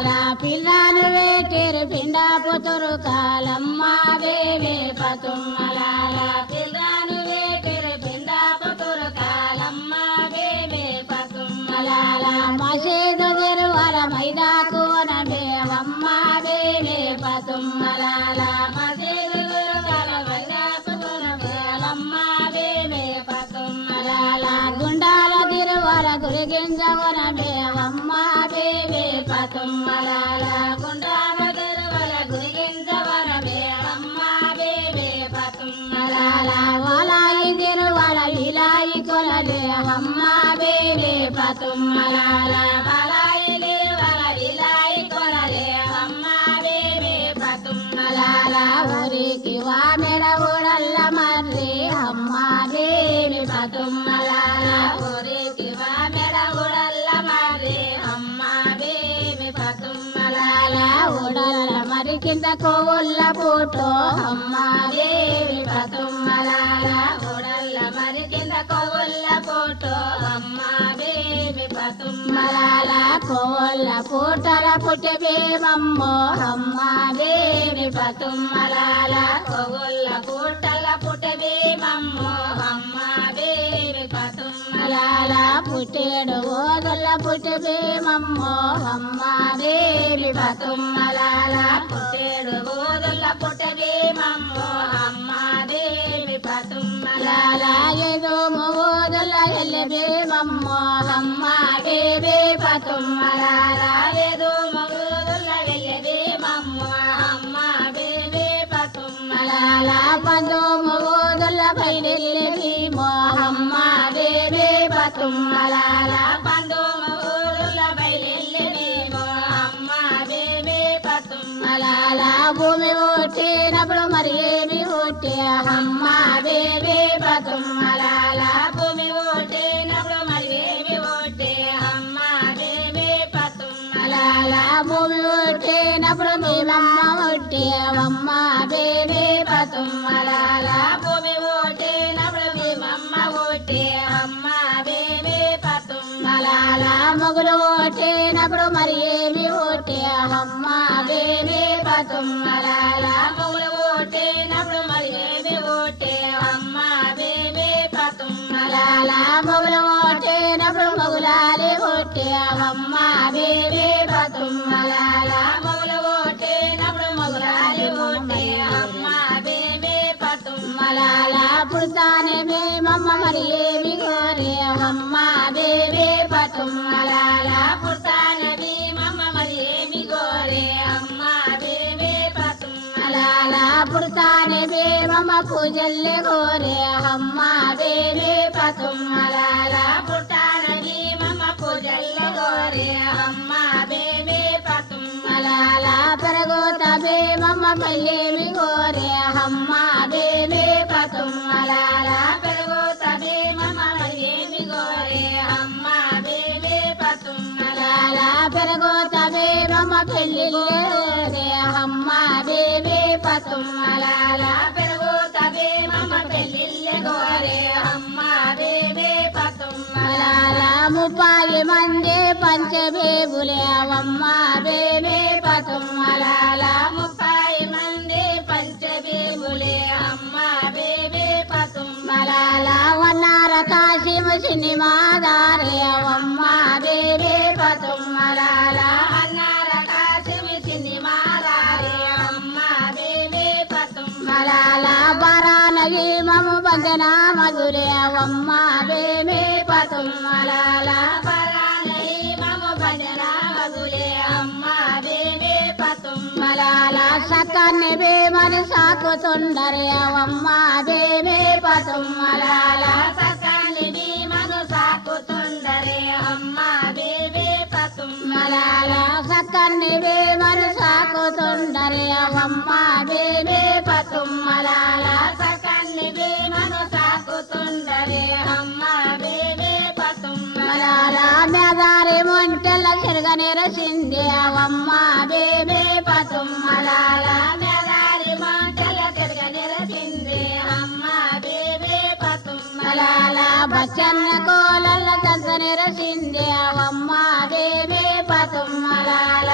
పిల్లను వేటిరు పిండా పుతురు కాలమ్మ బేబే పతుమ్మలాల పిల్లను వేటిరు పిండా పుతురు కాలమ్మ బేబే పతుమ్మలాల మసీదు తిరువల మైదాకు నమేవమ్మ బేబే పతుమ్మలాల మసీదు తిరువల మైదాకు నమేవమ్మ బేబే పతుమ్మలాల గుండాల తిరువల గురిగింజవనమేవమ్మ బేబే పతుమ్మలాల గుండాల తిరువల గురిగింజవనమేవమ్మ బేబే పతుమ్మలాల వలాయి తిరువల విలాయి కొలదేవమ్మ బేబే పతుమ్మలాల వలాయి తిరువల విలాయి కొలదేవమ్మ బేబే పతుమ్మలాల ఊరికి వామెడ ఊడల్ల మర్రి అమ్మ బేబే పతుమ్మలాల ఊరికి వామెడ ఊడల్ల మర్రి అమ్మ బేబే పతుమ్మలాల ఊడల్ల మరి కింద కోవుల్ల పూటో అమ్మ బేబే పతుమ్మలాల ఊడల్ల మరి కింద కోవుల్ల పూటో అమ్మ బేబే పతుమ్మలాల కోవుల్ల పూటల పుట్టబేమమ్మో అమ్మ బేబే పతుమ్మలాల కోవుల్ల పూటల పుట్టబేమమ్మో అమ్మ బేబే పతుమ్మలాల పుట్టేడు ఓదుల పుట్టబేమమ్మో అమ్మ బేబే పతుమ్మలాల పుట్టేడు ఓదుల పుట్టబేమమ్మో అమ్మ బేబే పతుమ్మలాల ఏదో ఓదుల ఎల్లబేమమ్మో అమ్మ బేబే పతుమ్మలాల ఏదో ఓదుల ఎల్లబేమమ్మో అమ్మ బేబే పతుమ్మలాల పందో ఓదుల బయలెల్లబేమో అమ్మ బేబే పతుమ్మలాల పందో ఓదుల బయలెల్లబేమో అమ్మ బేబే పతుమ్మలాల భూమి ఓటేనప్పుడు మరి ఏమి ఓటే అమ్మ బేబే పతుమ్మలాల భూమి ఓటేనప్పుడు మరి ఏమి ఓటే అమ్మ బేబే పతుమ్మలాల భూమి ఓటేనప్పుడు మేమమ్మ ఓటే అమ్మ బేబే పతుమ్మలాల భూమి ఓటేనప్పుడు మేమమ్మ ఓటే అమ్మ బేబే పతుమ్మలాల మొగులు ఓటేనప్పుడు మరి ఏమి ఓటే అమ్మ బేబే పతుమ్మలాల మొగులు ఓటేనప్పుడు మరి ఏమి ఓటే అమ్మ బేబే పతుమ్మలాల మొగులు ఓటేనప్పుడు మొగులాలి ఓటే అమ్మ బేబే పతుమ్మలాల మొగులు ఓటేనప్పుడు మొగులాలి ఓటే అమ్మ బేబే పతుమ్మలాల పుడతానే మేమమ్మ మరి ఏమి కోరే అమ్మ బేబే పతుమ్మలాల పుడతానే మేమమ్మ మరి ఏమి కోరే అమ్మ బేబే పతుమ్మలాల పుడతానే మేమమ్మ పూజల్లే కోరే అమ్మ బేబే పతుమ్మలాల పుడతానే మేమమ్మ పూజల్లే కోరే అమ్మ బేబే పతుమ్మలాల పెరగోత మేమమ్మ పెళ్ళేమి కోరే అమ్మ బేబే పతుమ్మలాల పెరగోత మేమమ్మ పెళ్ళేమి కోరే అమ్మ బేబే పతుమ్మలాల పెరగోత మేమమ్మ పెళ్ళిళ్ళే అమ్మ బేబే పతుమ్మలాల పెరగోత మేమమ్మ పెళ్ళిళ్ళే కోరే అమ్మ బేబే పతుమ్మలాల 30 మంది పంచబేబులే అమ్మ బేబే పతుమ్మలాల 30 మంది పంచబేబులే అమ్మ బేబే పతుమ్మలాల వన్నార కాశీము సినిమాదారే అమ్మ బేబే పతుమ్మలాల వన్నార కాశీము సినిమాదారే అమ్మ బేబే పతుమ్మలాల బరానగి మము బంధన మధురే అమ్మ బేబే పతుమ్మలాల బరానగి మము బంధన మధురే అమ్మ బేబే పతుమ్మలాల సకన్నే బేమని సాకుతుండరే అమ్మ బేబే పతుమ్మలాల సకన్నే బేమను సాకుతుండరే అమ్మ బేబే పతుమ్మలాల సకన్నే బేమను సాకుతుండరే అమ్మ బేబే పతుమ్మలాల సకన్నే బేమను సాకుతుండరే అమ్మ బేబే పతుమ్మలాల మెదారి మొంటెల తిరగనిరసిందే అమ్మ బేబే పతుమ్మలాల మెదారి మొంటెల తిరగనిరసిందే అమ్మ బేబే పతుమ్మలాల బచ్చన్న కోలల్ల తంతనిరసిందే అమ్మ బేబే పతుమ్మలాల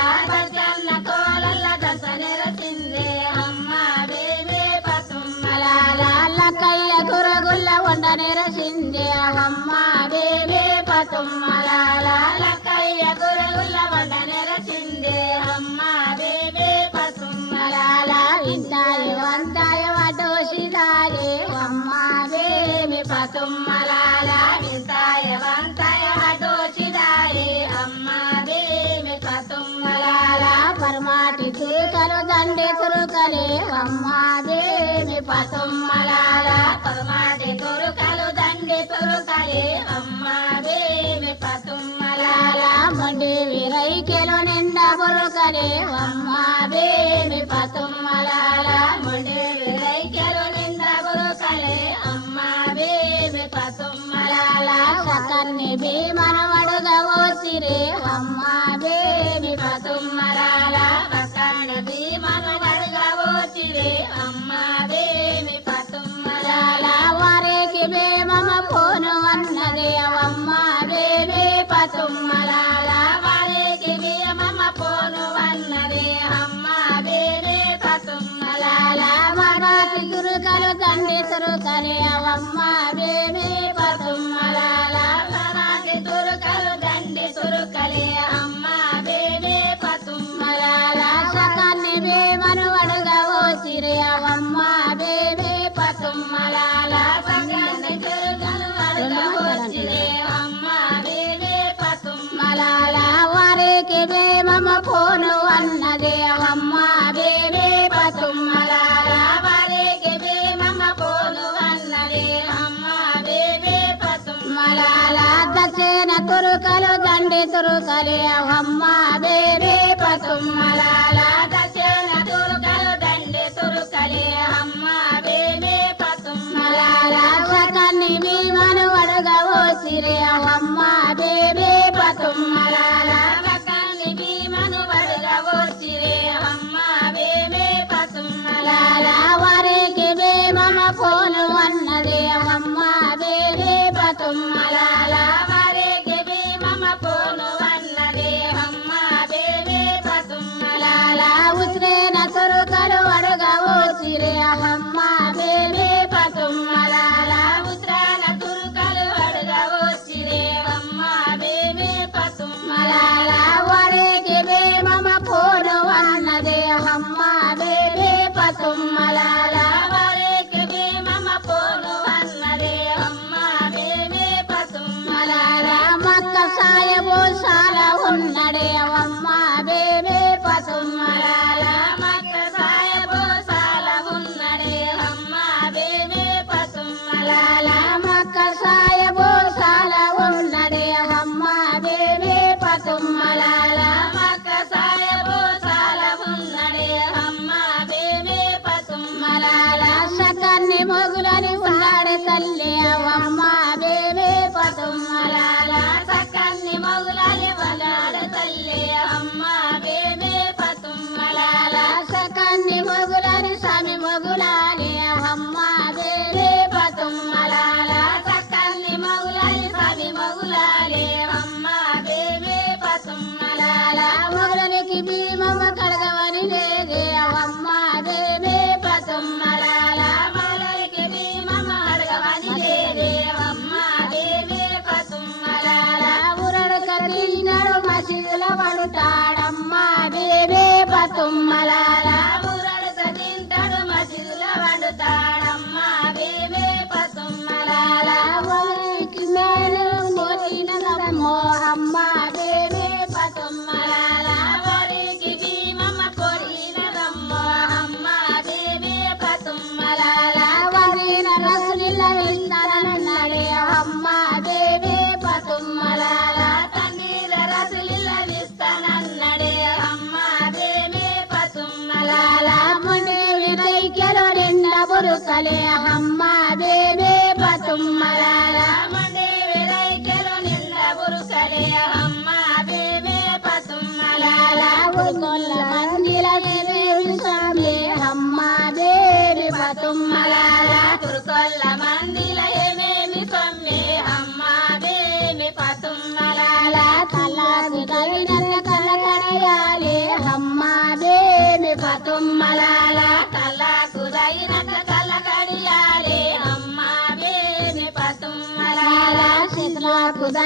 నెరసిందే అమ్మ బేబే పతుమ్మలాల లక్కయ్య గురుగుల వంట నెరసిందే అమ్మ బేబే పతుమ్మలాల వింటాయ వంటాయ వటోషిదాలే అమ్మ బేబే పతుమ్మలాల వింటాయ వంటాయ వటోషిదాలే అమ్మ బేబే పతుమ్మలాల పరమాటి తురుకలు దండే తురుకలే అమ్మ బేబే పతుమ్మలాల పరమాటి తురుకలు దండే తురుకలే అమ్మ బేబే పతుమ్మలాల మొండి విరైకెలు నిండా బురుకలే అమ్మ బేబే పతుమ్మలాల మొండి విరైకెలు నిండా బురుకలే అమ్మ బేబే పతుమ్మలాల సకన్ని భీమన వడుగవోసిరే అమ్మ బేబే పతుమ్మలాల సకన్ని భీమన వడుగవోసిరే అమ్మ బేబే పతుమ్మలాల వారికి భీమమ పోను అన్నదే అమ్మ బేబే పతుమ్మలాల వారికి భీమమ పోను అన్నదే అమ్మ బేబే పతుమ్మలాల మరాఠి తురుకలు తండ్రి తురుకలే అమ్మ బేబే పతుమ్మలాల మరాఠి తురుకలు దండి తురుకలే అమ్మ బేబే పతుమ్మలాల సకాన్ని భీమను అడుగవోసిరే అమ్మ బేబే పతుమ్మలాల సకాన్ని తురుకలు అడుగవోసిరే అమ్మ బేబే పతుమ్మలాల వారికి భీమమ పోను అన్నదే అమ్మ బేబే పతుమ్మలాల వారికి భీమమ పోను అన్నదే అమ్మ బేబే పతుమ్మలాల దక్షిణ తురుకలు దండి తురుకలే అమ్మ బేబే పతుమ్మలాల దక్షిణ తురుకలు దండి తురుకలే అమ్మ బేబే పతుమ్మలాల సకన్ని భీమను అడుగవోసిరే అమ్మ బేబే పతుమ్మలాల సకన్ని భీమను అడుగవోసిరే అమ్మ బేబే పతుమ్మలాల వారికి భీమమ పోను అన్నదే అమ్మ బేబే పతుమ్మలాల వారికి భీమమ పోను అన్నదే అమ్మ బేబే పతుమ్మలాల ఉత్రేన తురుకలు అడుగవోసిరే అమ్మ బేబే పతుమ్మలాల ఉత్రేన తురుకలు అడుగవోసిరే అమ్మ బేబే పతుమ్మలాల వారికి భీమమ పోను అన్నదే అమ్మ బేబే పతుమ్మలాల వారికి భీమమ పోను అన్నదే అమ్మ బేబే పతుమ్మలాల మక్క సాయబు సాల ఉన్నడే అమ్మ బేబే పతుమ్మలాల మక్క సాయబు సాల ఉన్నడే అమ్మ బేబే పతుమ్మలాల మక్క సాయబు సాల ఉన్నడే అమ్మ బేబే పతుమ్మలాల మక్క సాయబు సాల ఉన్నడే అమ్మ బేబే పతుమ్మలాల సకన్ని మొగులని ఉన్నాడే తల్లి అమ్మ బేబే పతుమ్మలాల సకన్ని మొగులని ఉన్నాడే తల్లి అమ్మ బేబే పతుమ్మలాల సకన్ని మొగులని స్వామి మొగులాలి అమ్మ బేబే పతుమ్మలాల సకన్ని మొగులని స్వామి మొగులాలి అమ్మ బేబే పతుమ్మలాల మొగులనికి భీమమ్మ కడగవని లేదే అమ్మ బేబే పతుమ్మలాల మొగులనికి భీమమ్మ కడగవని లేదే అమ్మ బేబే పతుమ్మలాల ఊరడు కట్టినాడు మసీదుల పడుతాడమ్మ బేబే పతుమ్మలాల ఊరడు కట్టింటాడు మసీదుల పడుతాడమ్మ బేబే పతుమ్మలాల ఊరికి మేలు కోరినదమ్మో అమ్మ బేబే పతుమ్మలాల ఊరికి భీమమ్మ కోరినదమ్మో అమ్మ బేబే పతుమ్మలాల వరిన రసులిల్ల విస్తారన్నడే అమ్మ బేబే పతుమ్మలాల తండ్రిల రసులిల్ల విస్తానన్నడే అమ్మ బేబే పతుమ్మలాల ముని విరైకెలు నిన్న బురుకలే అమ్మ బేబే పతుమ్మలాల ముని విరైకెలు నిన్న బురుకలే అమ్మ బేబే పతుమ్మలాల ఉరుకొల్ల మందిల దేవి స్వామి అమ్మ బేబే పతుమ్మలాల ఉరుకొల్ల మందిల ఏమేమి స్వామి అమ్మ బేబే పతుమ్మలాల తల్లాది కవినల్ల కలకడయాలి అమ్మ బేబే పతుమ్మలాల తల్లాకు దైనక కలకడియాలి అమ్మ బేబే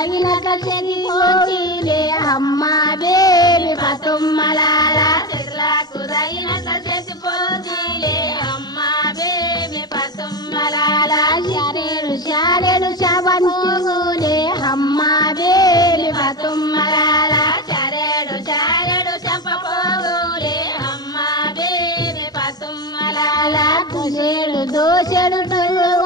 కుదగినట్ల చెదిపోతిలే అమ్మ బేబీ పతుమ్మలాల చెట్ల కుదగినట్ల చెదిపోతిలే అమ్మ బేబీ పతుమ్మలాల శారేడు శారేడు శవంతులే అమ్మ బేబీ పతుమ్మలాల శారేడు శారేడు చంపపోగులే అమ్మ బేబీ పతుమ్మలాల దోషేడు దోషేడు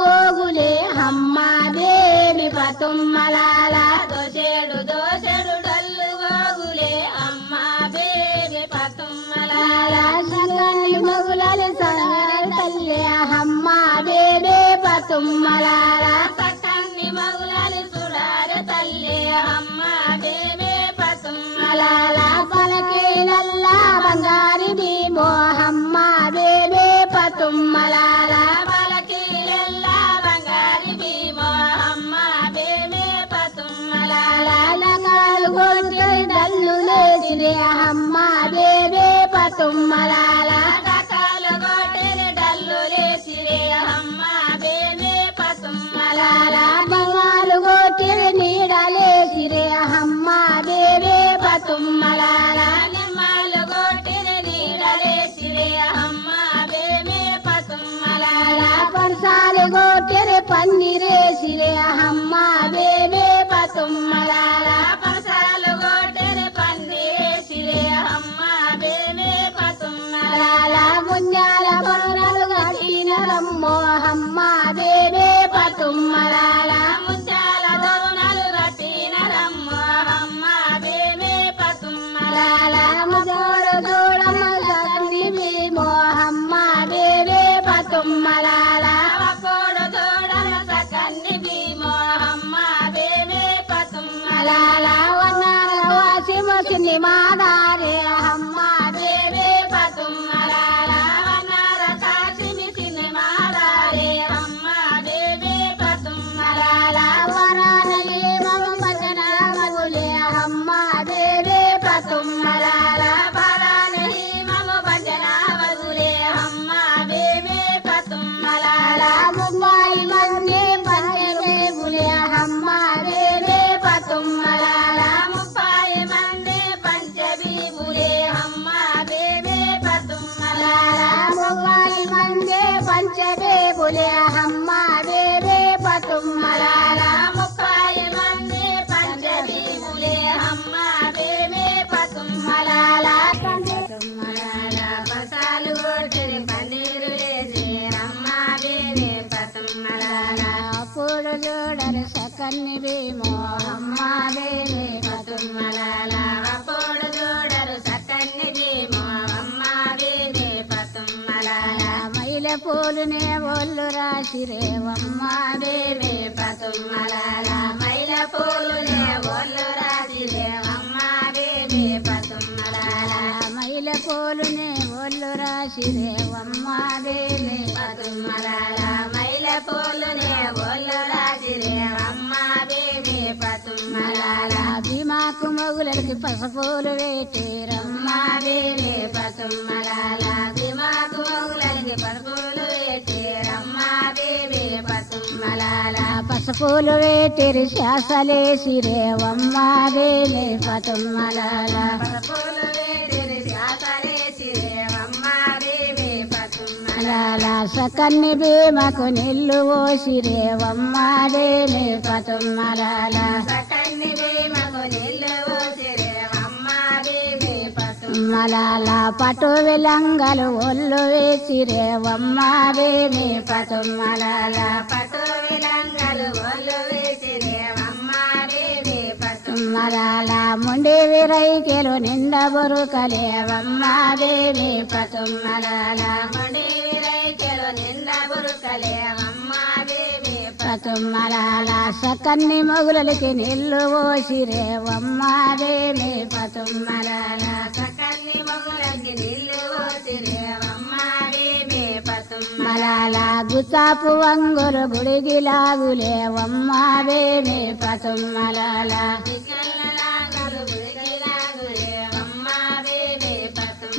ఓగులే అమ్మ బేబీ పతుమ్మలాల దోషేడు దోషేడు డల్లు ఓగులే అమ్మ బేబీ పతుమ్మలాల సగని మగులలు తల్లి అమ్మ బేబీ పతుమ్మలాల సకన్ని మగులలు చూడారు తల్లి అమ్మ బేబీ పతుమ్మలాల పలకే నల్ల బంగారి దీమో అమ్మ బేబీ పతుమ్మలాల పలకే నల్ల బంగారి భీమో అమ్మ బేబీ పతుమ్మలాల లగాలు గోటి డల్లు లేచిరే అమ్మ బేబీ పతుమ్మలాల డకాలు గోటి డల్లు లేచిరే అమ్మ బేబీ పతుమ్మలాల బంగారు గోటి నీడలేసిరే అమ్మ బేబీ పతుమ్మలాల నిమ్మలు గోటి నీడలేసిరే అమ్మ బేబీ పతుమ్మలాల పరసాలు గోటి పన్నీరేసిరే అమ్మ బేబీ పతుమ్మలాల పరసాలు గోటి పన్నీరేసిరే అమ్మ బేబీ పతుమ్మలాల ముంజాల బొరలు గట్టినరమ్మో అమ్మ బేబీ పతుమ్మలాల ముంజాల దోనలు గట్టినరమ్మో అమ్మ బేబీ పతుమ్మలాల ముజోడు దూడమ్మ సగని భీమో అమ్మ బేబీ పతుమ్మలాల అప్పుడు దూడమ్మ సగని భీమో అమ్మ బేబీ పతుమ్మలాల వన్నాల వాసి మసిని మాదారే అమ్మ బేబీ పతుమ్మలాల వన్నాల కాసి మిసిని మాదారే అమ్మ బేబీ పతుమ్మలాల వరానలి మమ భజన మగులే అమ్మ బేబీ పతుమ్మలాల వరానలి మమ భజన మగులే అమ్మ బేబీ పతుమ్మలాల ముంబాయి మంది పంచబేబులే అమ్మ బేబీ పతుమ్మలాల ముప్పాయి మంది పంచబీబులే అమ్మ బేబీ పతుమ్మలాల ముంబాయి మంది పంచబేబులే అమ్మ బేబీ పతుమ్మలాల ముప్పాయి మంది పంచబీబులే అమ్మ బేబీ పతుమ్మలాల పతుమ్మలాల పసాలు కొట్టిరి పన్నీరు వేసి అమ్మ బేబీ పతుమ్మలాల అప్పుడు చూడరు సకన్ని భీమో అమ్మ బేబీ పతుమ్మలాల అప్పుడు చూడరు సకన్ని భీమో అమ్మ బేబీ పతుమ్మలాల మైల పూలునే ఒళ్ళు రాసిరేవమ్మ బేబీ పతుమ్మలాల మైల పూలునే ఒళ్ళు రాసిరేవమ్మ బేబీ పతుమ్మలాల మైల పూలునే ఒళ్ళు రాసిరేవమ్మ బేబీ పతుమ్మలాల మైల పూలునే ఒళ్ళు రాసిరేవమ్మ బేబీ పతుమ్మలాల భీమాకు మొగులకి పసుపులు వేటిరమ్మ బేబీ పతుమ్మలాల భీమాకు మొగులకి పసుపులు వేటిరమ్మ బేబీ పతుమ్మలాల పసుపులు వేటిరి శాసలేసిరేవమ్మ బేబీ పతుమ్మలాల పసుపులు వేటిరి శాసలేసిరేవమ్మ బేబీ పతుమ్మలాల సకన్ని భీమకు నిల్లు ఓసిరేవమ్మ బేబీ పతుమ్మలాల సకన్ని భీమకు నిల్లు ఓసిరేవమ్మ బేబీ పతుమ్మలాల పటు విలంగలు ఒళ్ళు వేసిరేవమ్మ బేబీ పతుమ్మలాల పటు విలంగలు ఒళ్ళు వేసిరేవమ్మ బేబీ పతుమ్మలాల ముండి విరైకెలు నిండ బొరుకలేవమ్మ బేబీ పతుమ్మలాల ముండి విరైకెలు నిండ బొరుకలేవమ్మ బేబీ పతుమ్మలాల సకన్ని మొగులకి నిల్లు ఓసిరేవమ్మ బేబీ పతుమ్మలాల సకన్ని మొగులకి నిల్లు ఓసిరేవమ్మ బేబీ పతుమ్మలాల గుసాపు వంగులు బుడిగిలాగులేవమ్మ బేబీ పతుమ్మలాల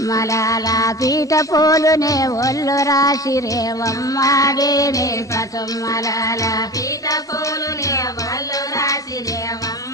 మలాల పీట పూలునే ఒళ్ళు రాసిరేవమ్మ బేబీ పతుమ్మలాల పీట పూలునే ఒళ్ళు రాసిరేవమ్మ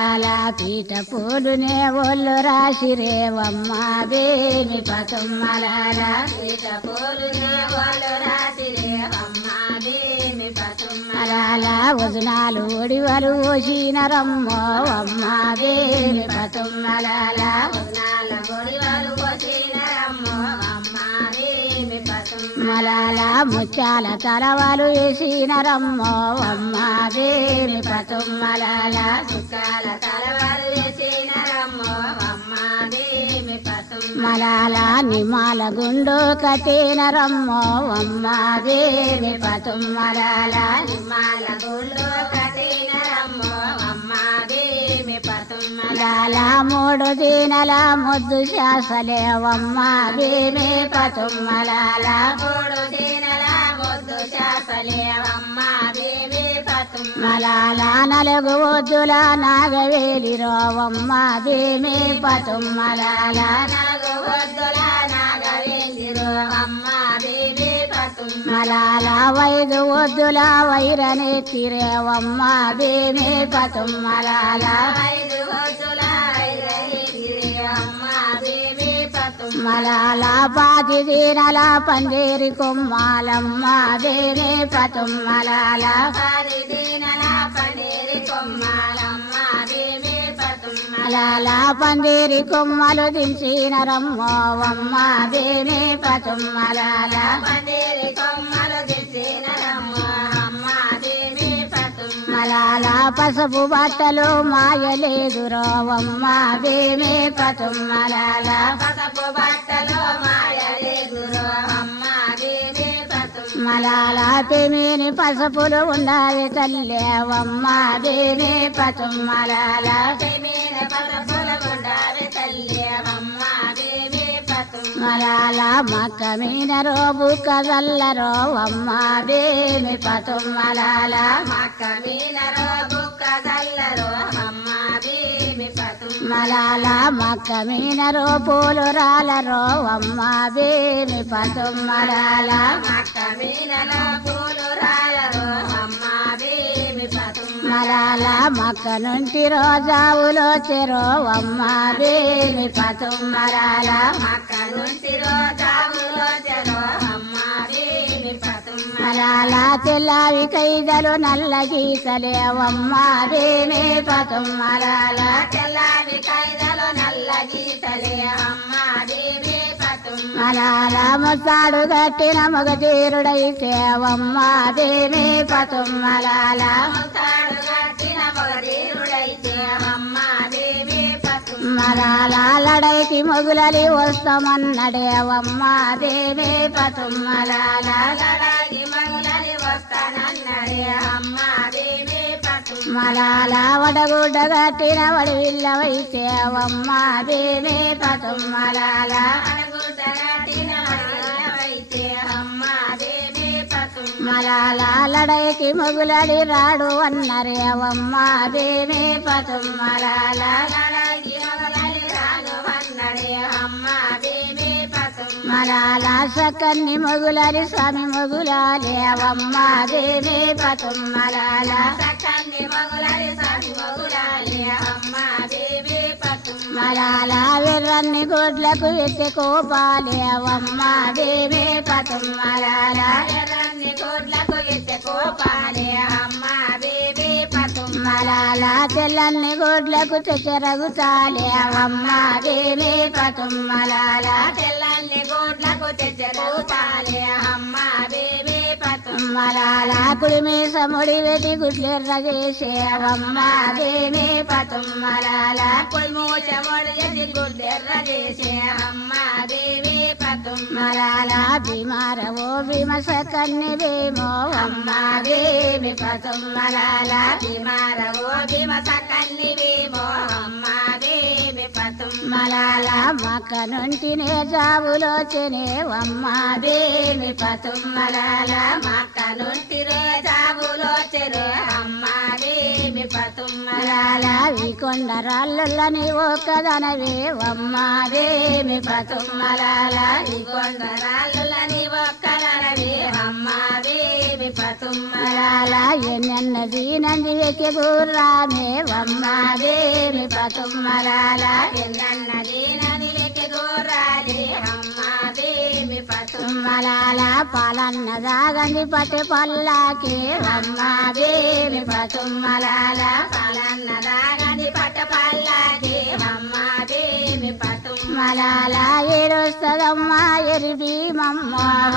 మలాల పీట పూలునే ఒళ్ళు రాసిరేవమ్మ బేమి పతుమ్మలాల పీట పూలునే ఒళ్ళు రాసిరేవమ్మ బేమి పతుమ్మలాల వజనాలు ఒడివలు ఓసినరమ్మో అమ్మ బేమి పతుమ్మలాల వజనాల ఒడివలు ఓసినరమ్మో అమ్మ బేమి పతుమ్మలాల ముత్యాల తలవాలు వేసినరమ్మో అమ్మ బేమి పతుమ్మలాల ముత్యాల తలవాలు వేసినరమ్మో అమ్మ బేమి పతుమ్మలాల నిమాల గుండు కట్టినరమ్మో అమ్మ బేమి పతుమ్మలాల నిమాల గుండు కట్టినరమ్మో అమ్మ బేమి పతుమ్మలాల మూడు దినల ముద్దు శాసలేవమ్మ బేమి పతుమ్మలాల మూడు దినల ముద్దు శాసలేవమ్మ బేమి పతుమ్మలాల నలుగు వద్దుల నాగవేలి రోవమ్మ బేమి పతుమ్మలాల నలుగు వద్దుల నాగవేలి రోవమ్మ బేమి పతుమ్మలాల వైదు వద్దుల వైరనెత్తిరేవమ్మ బేమి పతుమ్మలాల వైదు వద్దుల వైరనెత్తిరేవమ్మ బేమి పతుమ్మలాల పాతి దీనల పందేరి కొమ్మాలమ్మ బేమి పతుమ్మలాల పాతి దీనల పందేరి కొమ్మాలమ్మ బేమి పతుమ్మలాల పందేరి కొమ్మలు దించినరమ్మో అమ్మ బేమి పతుమ్మలాల పందేరి కొమ్మలు దించినరమ్మో అమ్మ బేమి పతుమ్మలాల పసుపు బట్టలు మాయలేదురో అమ్మ బేమి పతుమ్మలాల పసుపు బట్టలు మాయలేదురో అమ్మ బేమి పతుమ్మలాల పెమిని పసుపులు ఉండాలి తల్లేవమ్మ బేమి పతుమ్మలాల పెమిని పసుపులు ఉండాలి తల్లేవమ్మ బేమి పతుమ్మలాల మక్క మీన రోబు కదల్లరో అమ్మ బేమి పతుమ్మలాల మక్క మీన రోబు కదల్లరో అమ్మ బేమి పతుమ్మలాల మక్క మీన రోపులు రాలరో అమ్మ బేమి పతుమ్మలాల మక్క మీన రోపులు రాలరో అమ్మ బేమి పతుమ్మలాల మక్క నుంచి రోజావులో చెరో అమ్మ బేమి పతుమ్మలాల మక్క నుంచి రోజావులో చెరో అమ్మ బేమి పతుమ్మలాల తెల్లవి కైదలు నల్ల గీతలేవమ్మ బేమి పతుమ్మలాల తెల్లవి కైదలు నల్ల గీతలేవమ్మ బేమి పతుమ్మలాల ముసాడు కట్టిన మగధీరుడైతేవమ్మ బేమి పతుమ్మలాల ముసాడు కట్టిన మగధీరుడైతేవమ్మ బేమి పతుమ్మలాల లడైకి మొగులలి వస్తామన్నడేవమ్మ బేమి పతుమ్మలాల లడైకి మొగులలి వస్తానన్నడే అమ్మ బేమి పతుమ్మలాల వడగుడ్డ కట్టిన వడివిల్లవైతేవమ్మ బేమి పతుమ్మలాల వడగుడ్డ కట్టిన వడివిల్లవైతే అమ్మ బేమి పతుమ్మలాల లడైకి మొగులడి రాడు అన్నరేవమ్మ బేమి పతుమ్మలాల లడైకి మొగులడి రాడు అన్నడే అమ్మ బేమి పతుమ్మలాల సకన్ని మొగులడి స్వామి మొగులాలేవమ్మ బేమి పతుమ్మలాల సకన్ని మొగులడి స్వామి మొగులాలే అమ్మ బేమి పతుమ్మలాల వెర్రన్ని గొడ్లకు ఎత్తి కోపాలేవమ్మ బేమి పతుమ్మలాల వెర్రన్ని గొడ్లకు ఎత్తి కోపాలే అమ్మ బేమి పతుమ్మలాల తెల్లన్ని గొడ్లకు తెచ్చరగుతాలేవమ్మ బేమి పతుమ్మలాల తెల్లన్ని గొడ్లకు తెచ్చరగుతాలే అమ్మ బేమి పతుమ్మలాల కుడిమీస ముడి వెటి గుడ్లెర్రగేసేవమ్మ బేమి పతుమ్మలాల కుడిమూచ ముడి వెటి గుడ్లెర్రగేసేవమ్మ బేమి పతుమ్మలాల భీమారవో భీమస కన్నివేమో అమ్మ బేమి పతుమ్మలాల భీమారవో భీమస కన్నివేమో అమ్మ బేమి పతుమ్మలాల పతుమ్మలాల మక్క నుంటినే జాబులోచనే అమ్మాదేవి పతుమ్మలాల మక్క నుంటినే జాబులోచనే అమ్మాదేవి పతుమ్మలాల ఈ కొండరాళ్ళని ఒక్కదనవే అమ్మాదేవి పతుమ్మలాల ఈ కొండరాళ్ళని ఒక్కదనవే అమ్మాదేవి పతుమ్మలాల ఎన్నది నంది వెకి గుర్రామే అమ్మాదేవి పతుమ్మలాల ఎన్నది నంది వెకి గుర్రాలే అమ్మాదేవి పతుమ్మలాల పాలన్న దాగంది పట్టి పల్లాకి అమ్మాదేవి పతుమ్మలాల పాలన్న దాగంది పట్టి పల్లాకి అమ్మాదేవి పతుమ్మలాల ఏడుస్తదమ్మా ఎరిబీమమ్మ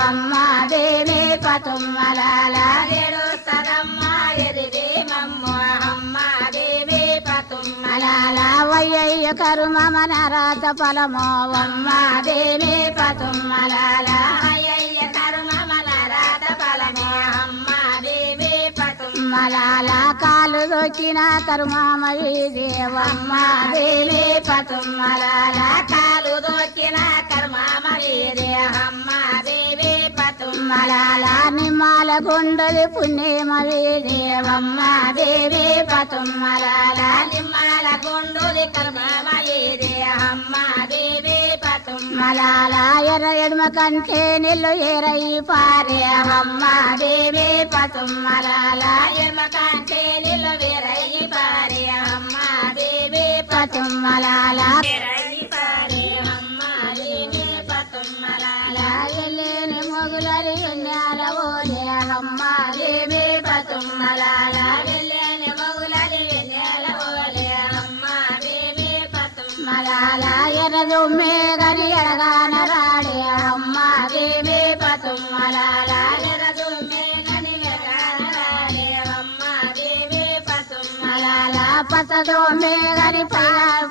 అమ్మాదేవి పతుమ్మలాల ఏడుస్తదమ్మా ఎరిబీమమ్మ అమ్మాదేవి పతుమ్మలాల వయ్యయ్య కరుమన రాత ఫలమో అమ్మాదేవి పతుమ్మలాల అయ్యయ్య కరుమన రాత ఫలమో అమ్మాదేవి పతుమ్మలాల కాలు దొక్కిన కరుమామవి దేవమ్మాదేవి పతుమ్మలాల కాలు దొక్కిన కర్మామవి దేవమ్మాదేవి పతుమ్మలాల నిమ్మాల గుండది పుణ్యమవి దేవమ్మాదేవి పతుమ్మలాల నిమ్మాల గుండుది కర్మామవి దేవమ్మాదేవి పతుమ్మలాల ఎర్ర ఎడమ కంటే నిల్లు ఎరయి పారే అమ్మాదేవి పతుమ్మలాల ఎడమ కంటే నిల్లు వేరయ్యి పారే అమ్మాదేవి పతుమ్మలాల వేరయ్యి పారే అమ్మాదేవి పతుమ్మలాల ఎల్లేని మొగులరి వెన్నెలవోలే అమ్మాదేవి పతుమ్మలాల వెళ్ళేని మొగులరి వెన్నెలవోలే అమ్మాదేవి పతుమ్మలాల ఎర్రదుమ్మే గని ఎడగాన రాడే అమ్మాదేవి పతుమ్మలాల ఎర్రదుమ్మే గని ఎడగాన రాడే అమ్మాదేవి పతుమ్మలాల పతదుమ్మే గని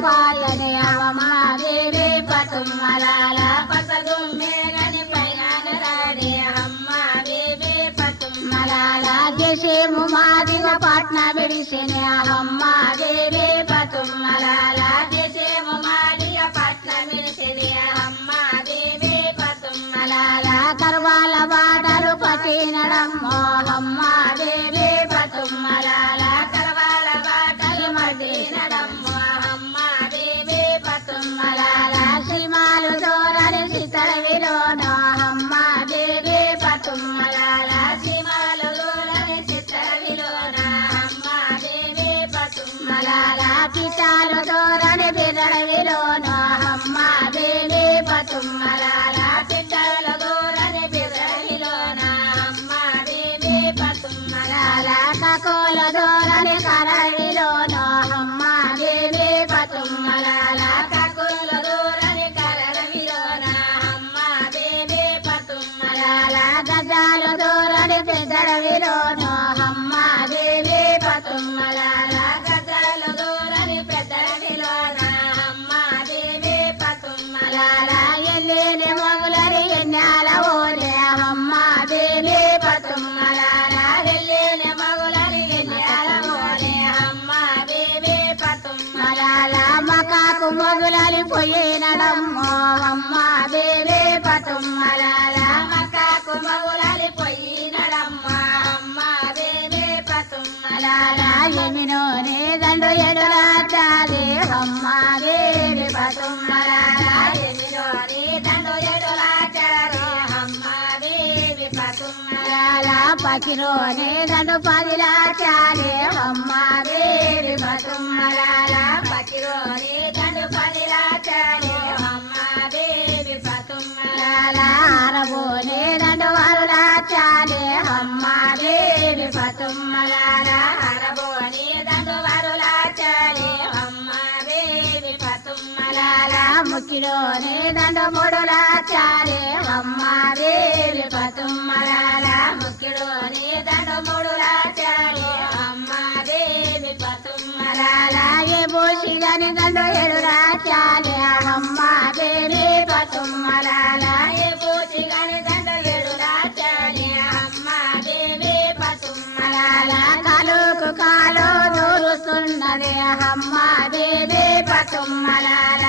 పాలనే అమ్మాదేవి పతుమ్మలాల పతదుమ్మే గని పైగాన రాడే అమ్మాదేవి పతుమ్మలాల గిసేము మాదిన పట్న బిడిసిన అమ్మాదేవి పతుమ్మలాల గిసేము మాదిగ పట్న మిడిసిని అమ్మాదేవి పతుమ్మలాల కర్వాల బాటలు పట్టినడమ్మో అమ్మాదేవి పతుమ్మలాల కరవాల బాటలు మడినడమ్మో అమ్మాదేవి పతుమ్మలాల సీమాలు దూరని సితల విలోన అమ్మాదేవి పతుమ్మలాల సీమాలు దూరని సితల విలోన అమ్మాదేవి పతుమ్మలాల పితాలు దూరని బిడ్డల విలోన అమ్మాదేవి పతుమ్మలాల పిట్టల దూరని బిడ్డల విలోన అమ్మాదేవి పతుమ్మలాల కకోల దూరని కరవిలోన అమ్మాదేవి పతుమ్మలాల కకుల దూరని కరల విలోన అమ్మాదేవి పతుమ్మలాల గజాలు దూరని పెద్దల విలోన అమ్మాదేవి పతుమ్మలాల గజాల దూరని పెద్దల విలోన అమ్మాదేవి పతుమ్మలాల ఎల్లేని మొగులరి ఎన్యాల ఓలే అమ్మాదేవి పతుమ్మలాల వెళ్ళేని మగులని ఎన్యాల ఓలే అమ్మాదేవి పతుమ్మలాల మకాకు మొగులరి పోయినడమ్మో అమ్మాదేవి పతుమ్మలాల మకాకు మగులని పోయినడమ్మ అమ్మాదేవి పతుమ్మలాల ఎమినోనే దండు ఎడులాచాలి అమ్మాదేవి పతుమ్మలాల ఎదిలోని దండు ఎడులాచారు అమ్మాదేవి పతుమ్మలాల పకిరోనే దండు పదిలాచాలి అమ్మాదేవి పతుమ్మలాల పకిరోని దండు పదిలాచారు అమ్మాదేవి పతుమ్మలాల అరబోనే దండు వరులాచాలి అమ్మాదేవి పతుమ్మలాల అరబోని దండు వరులాచారు అమ్మాదేవి పతుమ్మలాల ముక్కిలోనే దండు మూడులాచాలి అమ్మాదేవి పతుమ్మలాల ముక్కిలోని దండు మూడులాచారు అమ్మాదేవి పతుమ్మలాల ఏ బోసిగని దండు ఎడులాచాలి అమ్మాదేవి పతుమ్మలాల ఏ పూచిగని దండు ఎడులాచారు అమ్మాదేవి పతుమ్మలాల కాలుకు కాలు దూరుతున్నది అమ్మాదేవి పతుమ్మలాల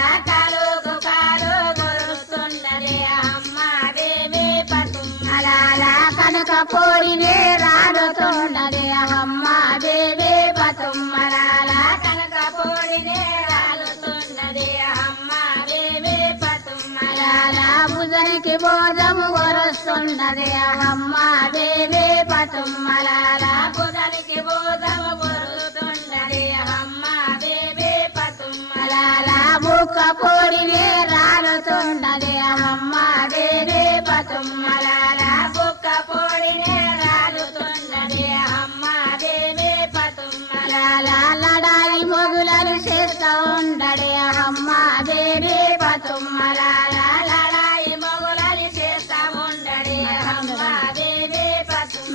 పోడినే రాలుతున్నది అమ్మా దేవి పతుమ్మలాల కనక పోడినే రాలుతున్నది అమ్మా దేవి పతుమ్మలాల భుజనికి భోజము వరుస్తున్నది అమ్మా దేవి పతుమ్మలాల బుధనికి బోధము కొరుతున్నది అమ్మా దేవి పతుమ్మలాల బుక్క పొడినే రాలుతున్నది అమ్మా దేవి పతుమ్మలాల బుక్క పొడినే రాలుతున్నది అమ్మా దేవి పతుమ్మలాల లడాయి మొగులను చేస్తూ ఉండడి అమ్మా దేవి పతుమ్మలాల లడాయి మొగులని చేస్తా ఉండడి అమ్మా దేవి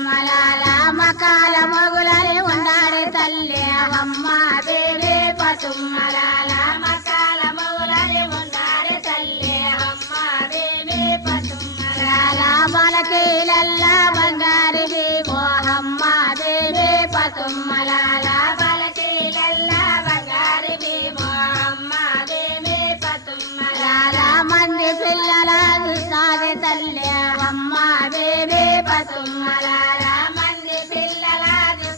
మలాల మకాల మొగులని ఉండాలి తల్లి అమ్మా దేవి పతుమ్మలాల మకాల మొగులని ఉండాలి తల్లి అమ్మా దేవి పతుమ్మలాల బలకీలల్లా బంగారి దేవో అమ్మా దేవి పతుమ్మలాల బలకీలల్లా బంగారి భీమో అమ్మా దేవి పతుమ్మలాల మంది పిల్లల సాగి తల్లి అమ్మా దేవి పతుమ్మలాల మంది పిల్లల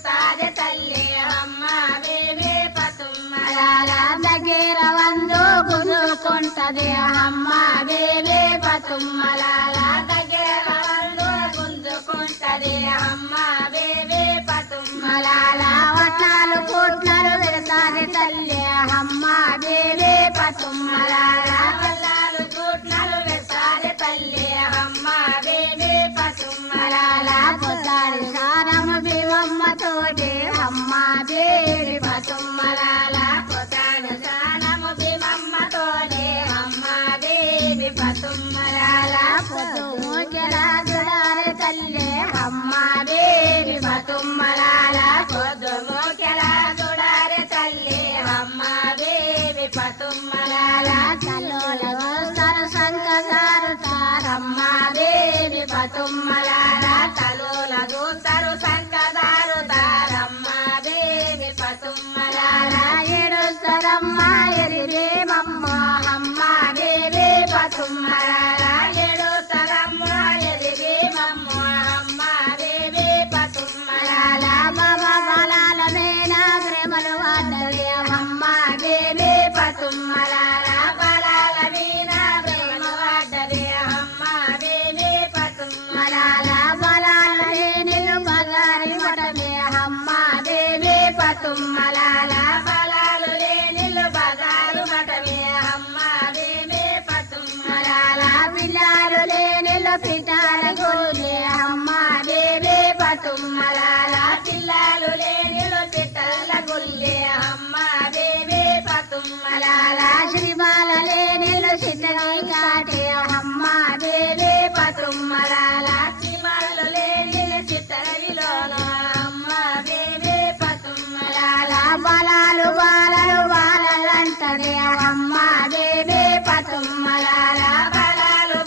సాధి తల్లి అమ్మా దేవి పతుమ్మలాల దగ్గర వందు కుదుకుంటది అమ్మా దేవి పతుమ్మలాల దగ్గర వాళ్ళు గుంజుకుంటది అమ్మా దేవి మలాల వట్లాలు కోట్లలు వెళతాది తల్లి అమ్మా దేవి పతుమ్మలాల పల్లాలు చూట్లను వెసారి తల్లి అమ్మా దేవి పతుమ్మలాల పొద్దాడి సారము భీమమ్మ తోటి అమ్మా దేవి పతుమ్మలాల పొతాడు జానము భీమమ్మతోనే అమ్మా దేవి పతుమ్మలాల పొద్దు మోకెలాదుడారి తల్లి అమ్మా దేవి పతుమ్మలాల పొద్దు మోకెల చూడారి తల్లి అమ్మా దేవి పతుమ్మలాల తల్లోల వస్తారు సంకసారుతారమ్మా దేవి పతుమ్మలాల తలోల దూసరు సంకదారుతారమ్మా దేవి పతుమ్మలాల ఏడుస్తారమ్మా ఎరిదేమమ్మ అమ్మా దేవి పతుమ్మలాల ఏడుస్తరమ్మ ఎదిగేమమ్మ అమ్మా దేవి పతుమ్మలాల బాబా బలాల మేన ప్రేమలు వాడలే అమ్మా దేవి పతుమ్మలాల బలాల వీణ ప్రేమ వాడ్డది అమ్మా దేవి పతుమ్మలాల బలాల నిన్ను బజారి పటమే అమ్మా దేవి పతుమ్మలాల బలాలు లేనిల్లు బజారు మటమే అమ్మా దేవి పతుమ్మలాల పిల్లాలు లేనిలో పిటాల గోలే అమ్మా దేవి పతుమ్మలాల పిల్లలు లేనిలు పిట్టల గుల్లే అమ్మా దేవి పతుమ్మలాల శ్రీమాల లేనిలో చిట్టని కాటే అమ్మా దేవి పతుమ్మలాల సిమలు లేని చిత్తరవిలోన అమ్మా దేవి పతుమ్మలాల బలాలు బాలలంటది అమ్మా దేవి పతుమ్మలాల బాలాలు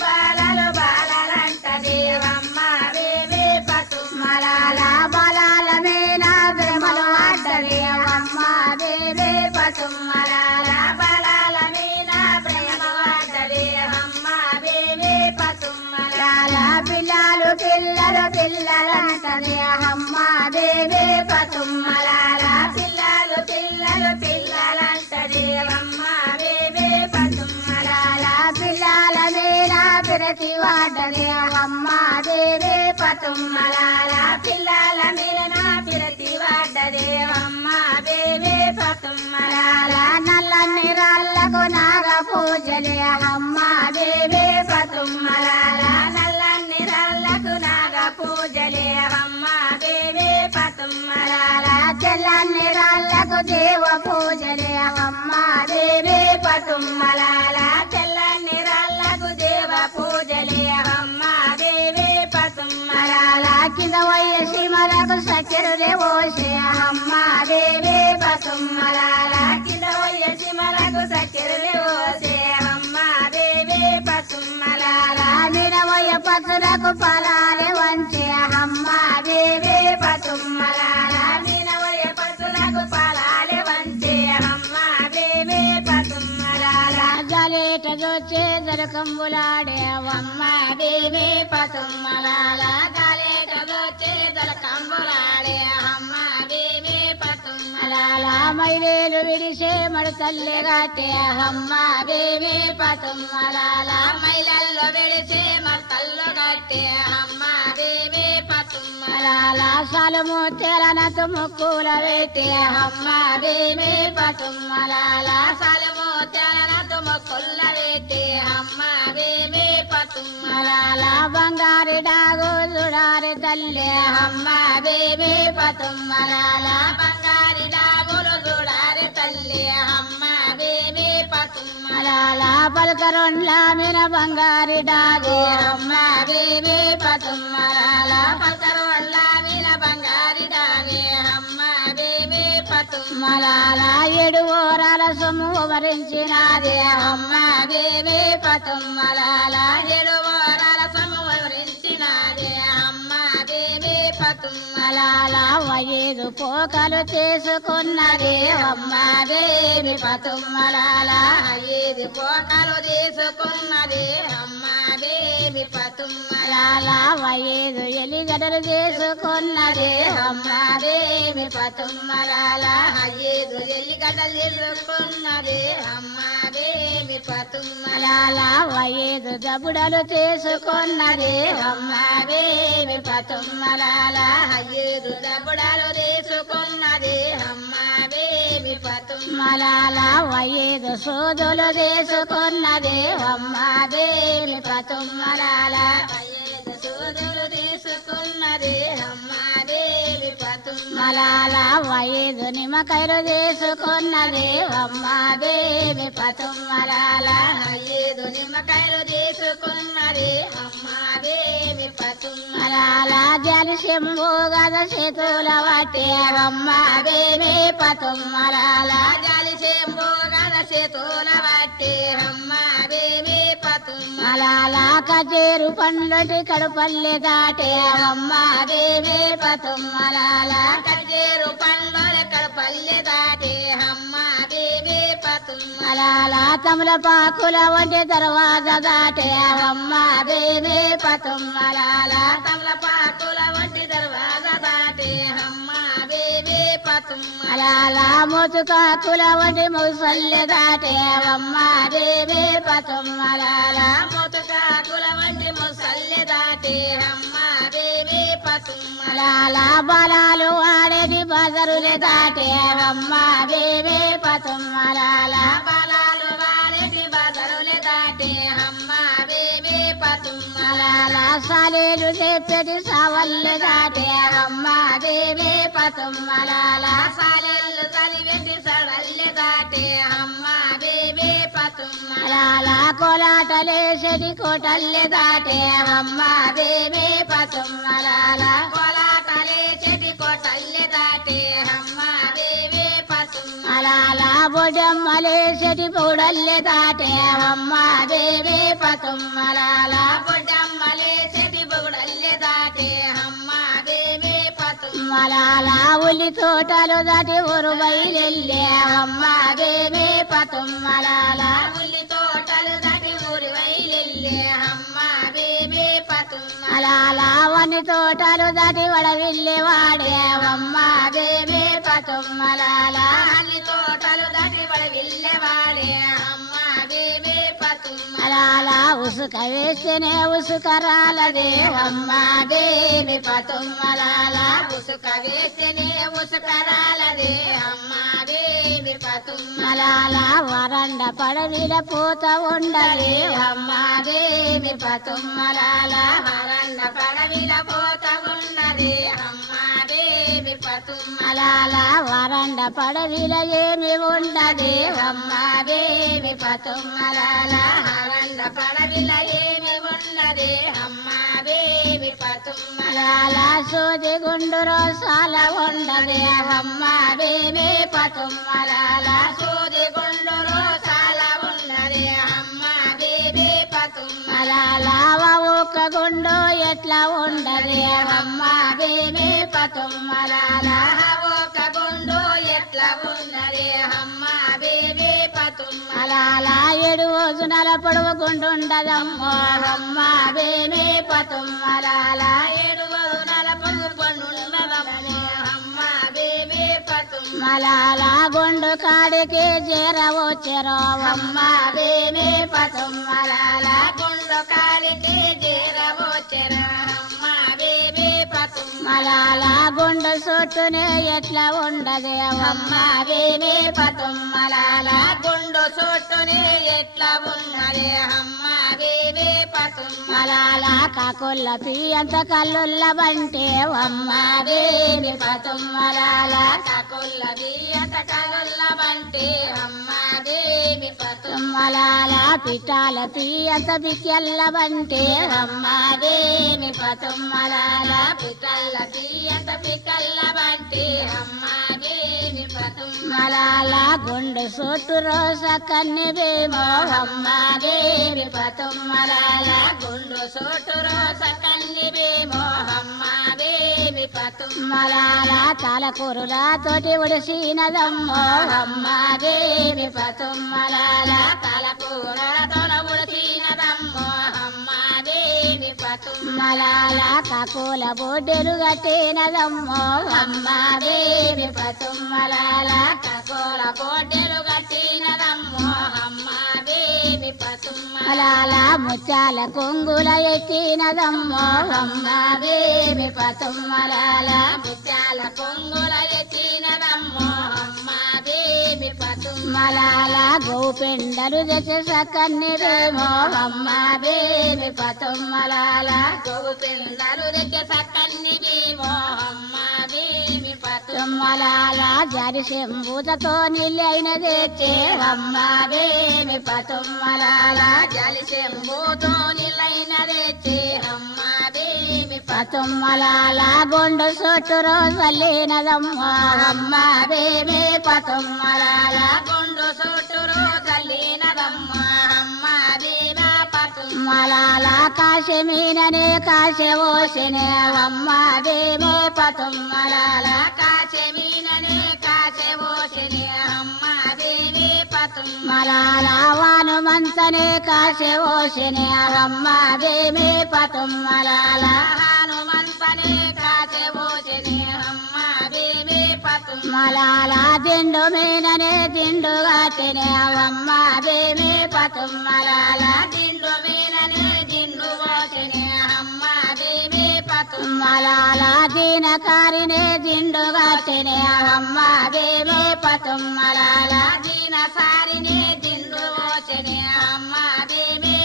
బాలాలంటది అమ్మా దేవి పతుమ్మలాల బలాల మీద భ్రమలు ఆడది అమ్మా దేవి పతుమ్మలాల బలాల మీద ప్రేమ వాడ్డది అమ్మా దేవి పతుమ్మలాల పిల్లలు పిల్లలంటది అమ్మా దేవి పతుమ్మలాల పిల్లలంటది అమ్మా దేవి పతుమ్మలాల పిల్లల మీద ప్రతి వాడది అమ్మా దేవి పతుమ్మలాల పిల్లల మీద పిరతి వాడ్డది అమ్మా దేవి పతుమ్మలాల నల్లని రాళ్లకు నాగ పూజలే అమ్మా దేవి పతుమ్మలాల నల్లని రాళ్లకు నాగ పూజలే అమ్మా దేవి పతుమ్మలాల తెల్లని రాళ్లకు దేవ పూజలే అమ్మా దేవి పతుమ్మలాల తెల్లని రాళ్లకు దేవ పూజలే అమ్మా దేవి పతుమ్మలాల కింద వయసి మనకు సచరులే ఓసే అమ్మా దేవి పతుమ్మలాల కింద వయసి మనకు సచరులే ఓసే అమ్మా దేవి పతుమ్మలాల వినవయ పతులకు ఫలాలే వంచే అమ్మా దేవి పతుమ్మలాల నినవయ పతులకు ఫలాలే వంచే అమ్మా దేవి పతుమ్మలాల జలే కాలేట దొచ్చే దొరకంబులాడే అమ్మ బేబీ పతుమ్మలాల కాలేట దొచ్చే దొరకంబులాడే అమ్మ బేబీ పతుమ్మలాల మైలేలు విడిసే మడతల్లే గాటే అమ్మ బేబీ పతుమ్మలాల మైలల్లో విడిసే మడతల్లో గట్టే అమ్మ బేబీ పతుమ్మలాల సాలము తెలనతు ముక్కుల వేటే అమ్మ బేబీ పతుమ్మలాల సాలము తెలనతు ముక్కుల వేటే అమ్మ బేబీ పతుమ్మలాల బంగారి డాగు చూడారి తల్లి అమ్మ బేబీ పతుమ్మలాల బంగారి డాగులు చూడారి తల్లి అమ్మ బేబీ పతుమ్మలాల పలకరొండ్ల మీద బంగారి డాగు అమ్మ బేబీ పతుమ్మలాల పలకరొండ్ల మీద బంగారి డాగే అమ్మ బేబీ పతుమ్మలాల 7 ఓరాల సొమ్ము వరించినాది అమ్మ బేబీ పతుమ్మలాల 7 ఓరాల సొమ్ము వరించినాది అమ్మ బేబీ పతుమ్మలాల 5 పోకలు చేసుకున్నది అమ్మ బేబీ పతుమ్మలాల 5 పోకలు తీసుకున్నది అమ్మ బేబీ పతుమ్మలాల 5 ఎలిగడలు చేసుకున్నది అమ్మ బేబీ పతుమ్మలాల 5 ఎల్లిగడ్డలు చేసుకున్నది అమ్మ బేబీ పతుమ్మలాల 5 దబుడలు చేసుకున్నది అమ్మ బేబీ పతుమ్మలాల 5 దబుడలు తీసుకున్నది అమ్మ బేబీ పతుమ్మలాల 5 సోదులు చేసుకున్నది అమ్మ బేబీ పతుమ్మలాల 5 సోదులు తీసుకున్నది అమ్మ బేబీ పతుమ్మలాల 5 నిమ్మకాయలు చేసుకున్నది అమ్మ బేబీ పతుమ్మలాల 5 నిమ్మకాయలు తీసుకున్నది అమ్మ బేబీ పతుమ్మలాల జలి శంభు గద చేతుల వట్టి అమ్మ బేబీ పతుమ్మలాల జాలి శంభు గద చేతుల వట్టి అమ్మ బేబీ పతుమ్మలాల కజేరు పండ్లటి కడుపల్లి దాటే అమ్మ బేబీ పతుమ్మలాల కజేరు పండ్ల కడుపల్లి దాటే అమ్మ బేబీ పతుమ్మలాల తమలపాకుల వంటి దర్వాజా దాటే అమ్మ బేబీ పతుమ్మలాల తమలపాకుల వంటి దర్వాజా దాటే అమ్మ బేబీ పతుమ్మలాల మోతుకాకుల వంటి ముసల్లె దాటే అమ్మ బేబీ పతుమ్మలాల మోతుకాకుల వంటి ముసల్లె దాటే అమ్మ బేబీ పతుమ్మలాల బలాలు ఆడేటి బజరులే దాటే అమ్మ బేబీ పతుమ్మలాల బలాలు వాడేటి బజరులే దాటే అమ్మ బేబీ పతుమ్మలాల సాలేలు చెప్పేటి సావల్లు దాటే అమ్మ బేబీ పతుమ్మలాల సాలెల్లు చలివెట్టి సడల్లి దాటే అమ్మ బేబీ పతుమ్మలాల కోలాటలేసటి కోటల్లి దాటే అమ్మ బేబీ పతుమ్మలాల కోలాటలేసటి కోటల్లి దాటే అమ్మ బేబీ పతుమ్మలాల బొడమ్మలేసటి పొడల్లి దాటే అమ్మ బేబీ పతుమ్మలాల బొడ్డమ్మలేసటి బొడల్లి దాటే అమ్మ బేబీ పతుమ్మలాల ఉల్లి తోటలు దాటి ఊరు బయలెల్లి అమ్మ బేబీ పతుమ్మలాల ఉల్లి తోటలు దాటి ఊరి వైలెల్లి అమ్మ బేబీ పతుమ్మలాల వని తోటలు దాటి వడవిల్లి వాడే అమ్మ బేబీ పతుమ్మలాల అన్ని తోటలు దాటి వడవిల్లి వాడే అమ్మ బేబీ పతుమ్మలాల ఉసుక వేస్తేనే ఉసుకరాలదే అమ్మ బేబీ పతుమ్మలాల ఉసుక వేస్తేనే ఉసుకరాలదే అమ్మ బేబీ పతుమ్మలాల వరండ పడవిల పూత ఉండలే అమ్మ బేబీ పతుమ్మలాల వరండ పడవిల పూత ఉన్నది అమ్మ బేబీ పతుమ్మలాల వరండ పడవిల ఏమి ఉండది అమ్మ బేబీ పతుమ్మలాల వరండ పడవిల ఏమి ఉన్నది అమ్మ బేబీ పతుమ్మలాల సోది గుండు రోసాల ఉండది అమ్మ బేబీ పతుమ్మలాల సోది గుండు రోసాల ఉన్నది అమ్మ బేబీ పతుమ్మలాల ఒక్క గుండు ఎట్లా ఉండది అమ్మ బేబీ పతుమ్మలాల ఒక గుండు ఎట్లా ఉన్నది అమ్మ బేబీ పతుమ్మలాల మలాల 7 రోజుల పొడుగుంటుండదమ్మో అమ్మ బేబీ పతుమ్మలాల 7 రోజుల పొడుగుంటుండదమ్మో అమ్మ బేబీ పతుమ్మలాల మలాల గుండు కాడికి చేరవచ్చెరో అమ్మ బేబీ పతుమ్మలాల గుండు కాడికి చేరవచ్చెరో అమ్మ బేబీ పతుమ్మలాల మలాల గుండు చుట్టూనే ఎట్లా ఉండదే అమ్మ బేబీ పతుమ్మలాల గుండు చుట్టూనే ఎట్లా ఉన్నదే అమ్మ బేబీ పతుమ్మలాల మలాల కాకుల్ల పియంత కల్లుల్ల బంటే అమ్మ బేబీ పతుమ్మలాల కాకుల్ల బియ్యత కలుల్ల బంటే అమ్మ బేబీ మలాల పిటాల పియంత బిక్కెల్ల బంటే అమ్మ బేబీ పతుమ్మలాల పికల్ల బియ్యత పికల్ల బంటే అమ్మ బేబీ మలాల గుండు చుట్టూ రోజ కన్ని బేమో అమ్మ బేబీ పతుమ్మలాల గుండు చుట్టూ రోజ కన్ని బేమో అమ్మ బేబీ మలాల తలకూరుల తోటి ఉడిసినదమ్మో అమ్మ బేబీ పతుమ్మలాల తలకూర తొల ఉడిసినదమ్మో అమ్మ బేబీ మలాల కాకుల బొడ్డెలు కట్టినదమ్మో అమ్మ బేబీ పతుమ్మలాల కాకుల బొడ్డెలు కట్టినదమ్మో అమ్మ బేబీ మలాల ముత్యాల కొంగుల ఎక్కినదమ్మో అమ్మ బేబీ పతుమ్మలాల ముత్యాల కొంగుల ఎక్కినదమ్మో అమ్మ బేబీ మలాల గోపెండలు తెచ్చి సకన్ని బేమో అమ్మ బేబీ పతుమ్మలాల గోపిల్లలు దగ్గర సకన్ని బేమో అమ్మ బేబీ మలాల జరి శంభూతతో నిలైన తెచ్చే అమ్మ బేబీ పతుమ్మలాల జలి శంభూతో నిలైన తెచ్చే అమ్మ బేబీ పతుమ్మలాల గుండు చుట్టూ రోజల్లినదమ్మో అమ్మ బేబీ పతుమ్మలాల గుండు చుట్టూ రోజల్లినదమ్మ అమ్మ బేబీ మలాల కాశమీననే కాశవోసినే అమ్మ బేబీ పతుమ్మలాల కాశమీననే కాశవోసినే అమ్మ బేబీ మలాల వాను మంతనే కాశవోసినే అమ్మ బేబీ పతుమ్మలాల హనుమంతనే కాశవోసినే అమ్మ బేబీ మలాల దిండు మీననే దిండు గాటినే అమ్మ బేబీ పతుమ్మలాల దిండు మీననే దిండు వాసినే అమ్మ బేబీ మలాల దీనకారినే దిండు గాటినే అమ్మ బేబీ పతుమ్మలాల దీన సారినే దిండు వాసినే అమ్మ బేబీ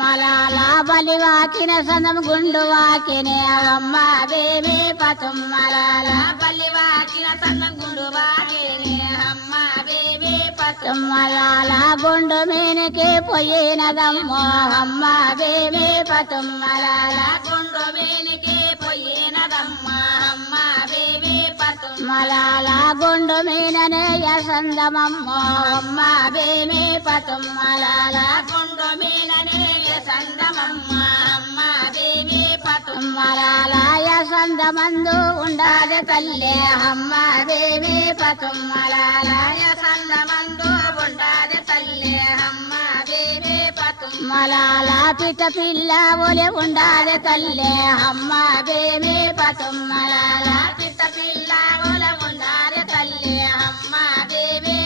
మలాల బలి వాకిన సందం గుండు వాకినే అమ్మ బేబీ పతుమ్మలాల బలి వాకిన సందం గుండు వాకినే అమ్మ బేబీ మలాల గుండు మీనికి పోయినదమ్మో అమ్మ బేబీ పతుమ్మలాల గుండు మీనికి పోయినదమ్మ అమ్మ బేబీ మలాల గుండు మీననే యసందమమ్మో అమ్మ బేబీ పతుమ్మలాల గుండు మీననే యసందమమ్మ అమ్మ బేబీ మలాల యసందమందు ఉండాది తల్లి అమ్మ బేబీ పతుమ్మలాల యసందమందు ఉండాది తల్లి అమ్మ బేబీ మలాల పిట పిల్ల ఒలి ఉండాది తల్లి అమ్మ బేబీ పతుమ్మలాల పిట్ట పిల్ల ఒలి ఉండాది తల్లి అమ్మ బేబీ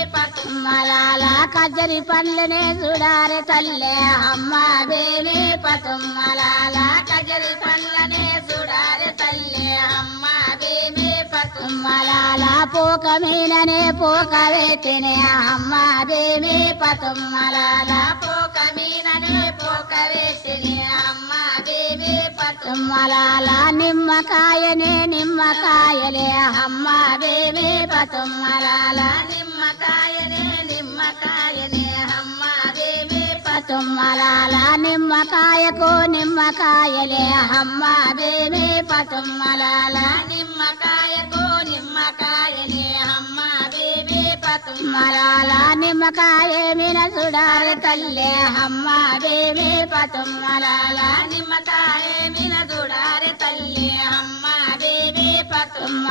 మలాల కజరి పల్లెనే చూడారి తల్లి అమ్మ బేబీ పతుమ్మలాల కజరి పల్లెనే చూడారి తల్లి అమ్మ బేబీ మలాల పోక మీననే పోక వేతినే అమ్మ బేబీ పతుమ్మలాల పోక మీననే పోక వేతినే అమ్మ బేబీ మలాల నిమ్మకాయనే నిమ్మకాయలే అమ్మ బేబీ పతుమ్మలాల నిమ్మకాయనే నిమ్మకాయనే అమ్మ బేబీ పతుమ్మలాల నిమ్మకాయకు నిమ్మకాయలే అమ్మ బేబీ పతుమ్మలాల నిమ్మకాయకు నిమ్మకాయనే అమ్మ బేబీ మలాల నిమ్మకాయ మీన చూడాలి తల్లి అమ్మ బేబీ పతుమ్మలాల నిమ్మకాయ మీన చూడాలి తల్లి అమ్మ బేబీ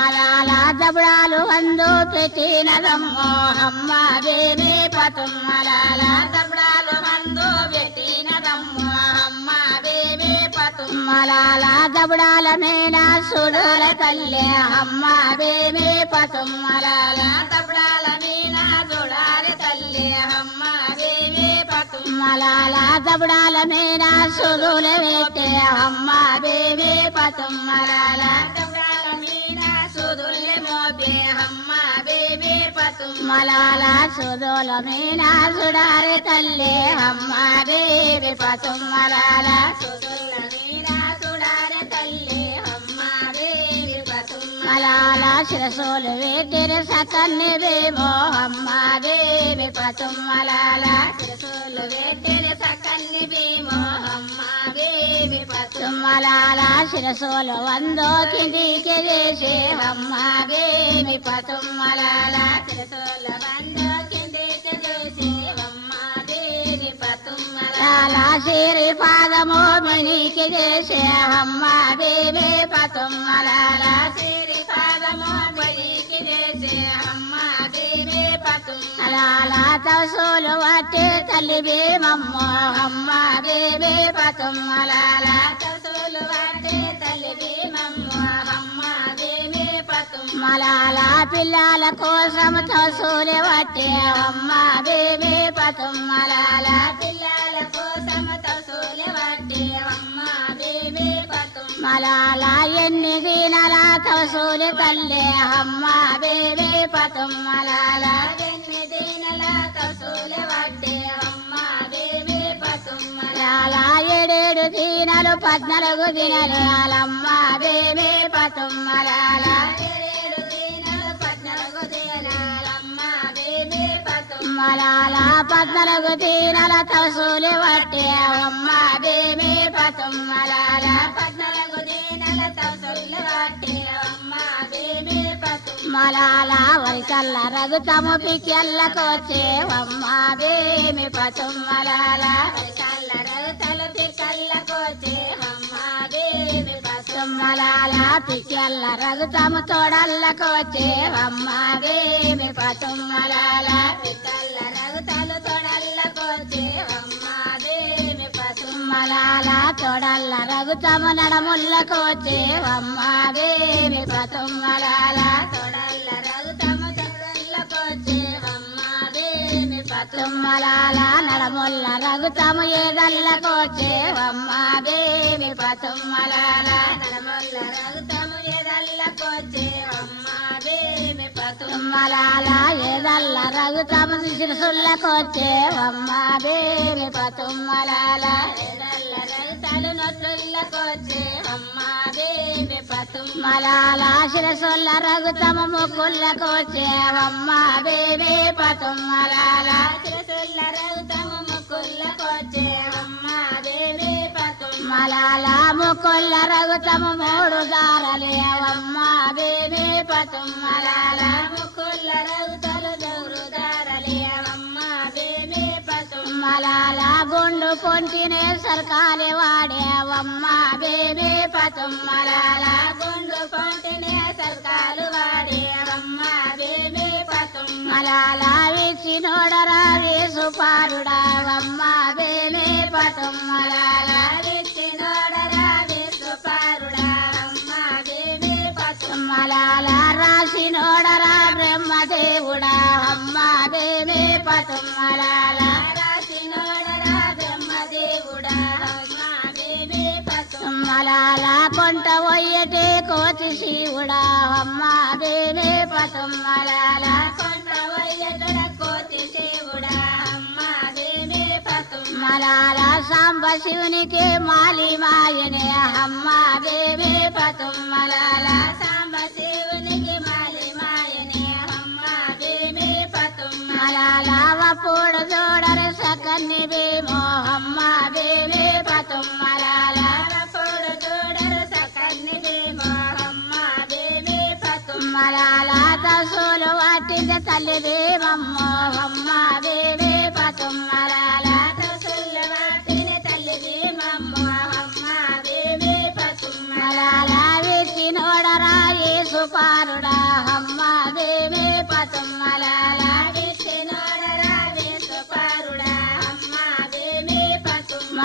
మలాల దబుడాలు అందు పెట్టినదమ్మో అమ్మ బేబీ పతుమ్మలాల దబడాలు మందు పెట్టినదమ్మో అమ్మ బేబీ పతుమ్మలాల దబుడాల మేన సుడుల తల్లి అమ్మ బేబీ పతుమ్మలాల దబడాల మీన చూడాలి తల్లి అమ్మ బేబీ మలాల దబుడాల మేన సుడుల వేటే అమ్మ బేబీ పతుమ్మలాల దబడాల మీన సుదుల్లి మోపే అమ్మ బేబీ మలాల సుదుల మీన సుడారి తల్లి అమ్మ బేబీ పతుమ్మలాల సుదుల్ల మీన చూడాలి తల్లి అమ్మ బేబీ మలాల శిరసోలు వేటిరి సకన్ని బేమో అమ్మ బేబీ పతుమ్మలాల శిరసోలు వేటిరి సకన్ని భీమో అమ్మ బేబీ మలాల శిరసోలు వందో కిందికి చేసే అమ్మ బేబీ పతుమ్మలాల శిరసోల వందో కిందికి చేసి అమ్మ బేబీ లాల శిరి పాదమో మణికి చేసే అమ్మ బేబీ పతుమ్మలాల సిరి పాదమో బలికి చేసే అమ్మ బేబీ లాల తవసోలు వట్టి తల్లి భీమమ్మో అమ్మ బేబీ పతుమ్మలాల తసులు వాటి తల్లి భీమమ్మో అమ్మ బేబీ మలాల పిల్లల కోసం తవసోలు వట్టి అమ్మ బేబీ పతుమ్మలాల పిల్లల కోసం తసులు వాటి అమ్మ బేబీ మలాల ఎన్ని దినాల తవసోలు తల్లి అమ్మ బేబీ పతుమ్మలాల ఎన్ని దినల తసులు వాటి అమ్మ బేబీ లాల ఏడేడు దినాలు 14 దినాలు అమ్మ బేబీ పతుమ్మలాల 7 దినాలు 14 దినాలు అమ్మ బేబీ మలాల 14 దినాల తవసోలు వట్టి అమ్మ బేబీ పతుమ్మలాల 14 దినాల తసులు వాటి అమ్మ బేబీ మలాల వరిసల్ల రగుతము పికెళ్ళకొచ్చే అమ్మ బేబీ పతుమ్మలాల తలు పిక్కల్లకొచ్చే అమ్మ బేబీ మలాల పికెళ్ళ రగుతము తోడల్లకొచ్చే అమ్మ బేబీ పతుమ్మలాల పిక్కల్ల రగుతలు తొడల్లకొచ్చే అమ్మ బేబీ మలాల తోడల్ల రగుతము నడముల్లకొచ్చే అమ్మ బేబీ పతుమ్మలాల తొడల్ల రగుతము తొడల్లకొచ్చే అమ్మ బేబీ పతుమ్మలాల నడముల్ల రగుతము ఏదల్లకొచ్చే అమ్మ బేబీ పతుమ్మలాల నడమల్ల రగుతము ఎదల్లకొచ్చే అమ్మ బేబీ మలాల ఏదల్ల రగుతము శిరసుల్లకొచ్చే అమ్మ బేబీ పతుమ్మలాల ఎదల్ల రగుతలు నొట్లుల్లకొచ్చే అమ్మ బేబీ మలాల శిరసుల్ల రగుతము ముక్కుల్లకొచ్చే అమ్మ బేబీ పతుమ్మలాల శిరసుల్ల రగుతము ముక్కుల్లకొచ్చే అమ్మ బేబీ మలాల ముక్కుల్ల రగుతము 3 దారలే అమ్మ బేబీ పతుమ్మలాల ముక్కుల్ల రగుతలు దౌరు దారలే అమ్మ బేబీ మలాల గుండు పొంటినే సర్కాలి వాడే అమ్మ బేబీ పతుమ్మలాల గుండు పొంటినే సర్కాలు వాడే అమ్మ బేబీ మలాల విచ్చినోడరా వేసుపారుడా అమ్మ బేబీ పతుమ్మలాల విచ్చినోడరా వేసుపారుడా అమ్మ బేబీ మలాల రాసినోడరా బ్రహ్మదేవుడా అమ్మ బేబీ పతుమ్మలాల రాసినోడరా బ్రహ్మదేవుడా అమ్మ బేబీ మలాల కొంట పోయేటే కోతి శివుడా అమ్మ బేబీ పతుమ్మలాల కొండ వయ్యగడ కోతి శివుడా అమ్మ బేబీ మలాల సాంబ శివునికి మాలి మాయనే అమ్మ బేబీ పతుమ్మలాల సాంబ శివునికి మాలి మాయనే అమ్మ బేబీ మలాల వప్పుడు చూడరు సకన్ని భీమో అమ్మ బేబీ పతుమ్మలాల పొడు చూడరు సకన్ని భీమో అమ్మ బేబీ మలాల తసోలు వాటింది తల్లి భీమమ్మో అమ్మ బేబీ పతుమ్మలాల తసుల్ల వాటిని తల్లి భీమమ్మో అమ్మ బేబీ మలాల విచ్చినోడరా యేసుపారుడా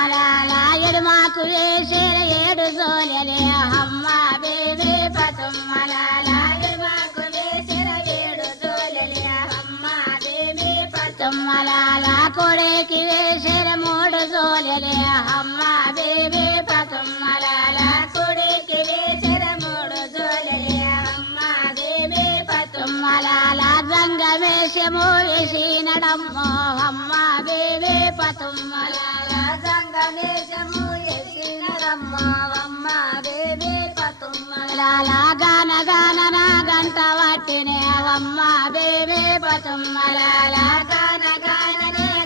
పతుమ్మలాల ఎడుమాకు వేసిన 7 జోలెలే అమ్మ బేబీ పతుమ్మలాల ఎడుమాకు వేసిన 7 జోలెలే అమ్మ బేబీ పతుమ్మలాల కొడేకి వేసిన 3 జోలెలే అమ్మ బేబీ పతుమ్మలాల కొడేకి వేసిన 3 జోలెలే అమ్మ బేబీ పతుమ్మలాల జంగమేశము వేసినడమ్మో అమ్మ బేబీ పతుమ్మలాల జంగమేశము వేసినడమ్మో అమ్మ బేబీ పతుమ్మలాల గాన గాన గంట పట్టినే అమ్మ బేబీ పతుమ్మలాల గాన గాన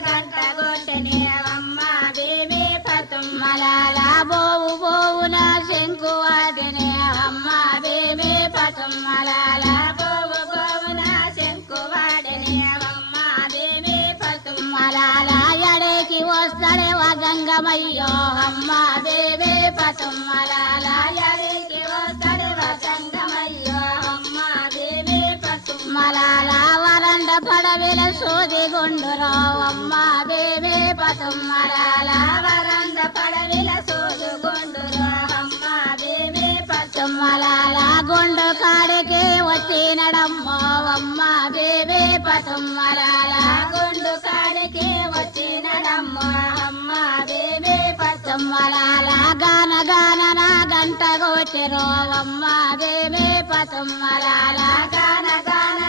గంట కొట్టినే అమ్మ బేబీ పతుమ్మలాల బోవు బోవున శంకు వాడినే అమ్మ బేబీ పతుమ్మలాల బోవు బోవున శంకు వాడినే అమ్మ బేబీ పతుమ్మలాల ఎడేకి వస్తాడే వజంగమయ్యో అమ్మ బేబీ పతుమ్మలాల ఎడేకి వస్తాడే వజంగమయ్యో అమ్మ బేబీ పతుమ్మలాల వరండ పడవిల సూది గుండురో అమ్మ బేబీ పతుమ్మలాల వరండ పడవిల సూది గుండురో అమ్మ బేబీ పతుమ్మలాల గుండు కాడికి వచ్చినడమ్మో అమ్మ బేబీ పతుమ్మలాల గుండు కాడికి వచ్చినడమ్మో అమ్మ బేబీ పతుమ్మలాల గాన గాన గంట గోచిరో అమ్మ బేబీ పతుమ్మలాల గాన గాన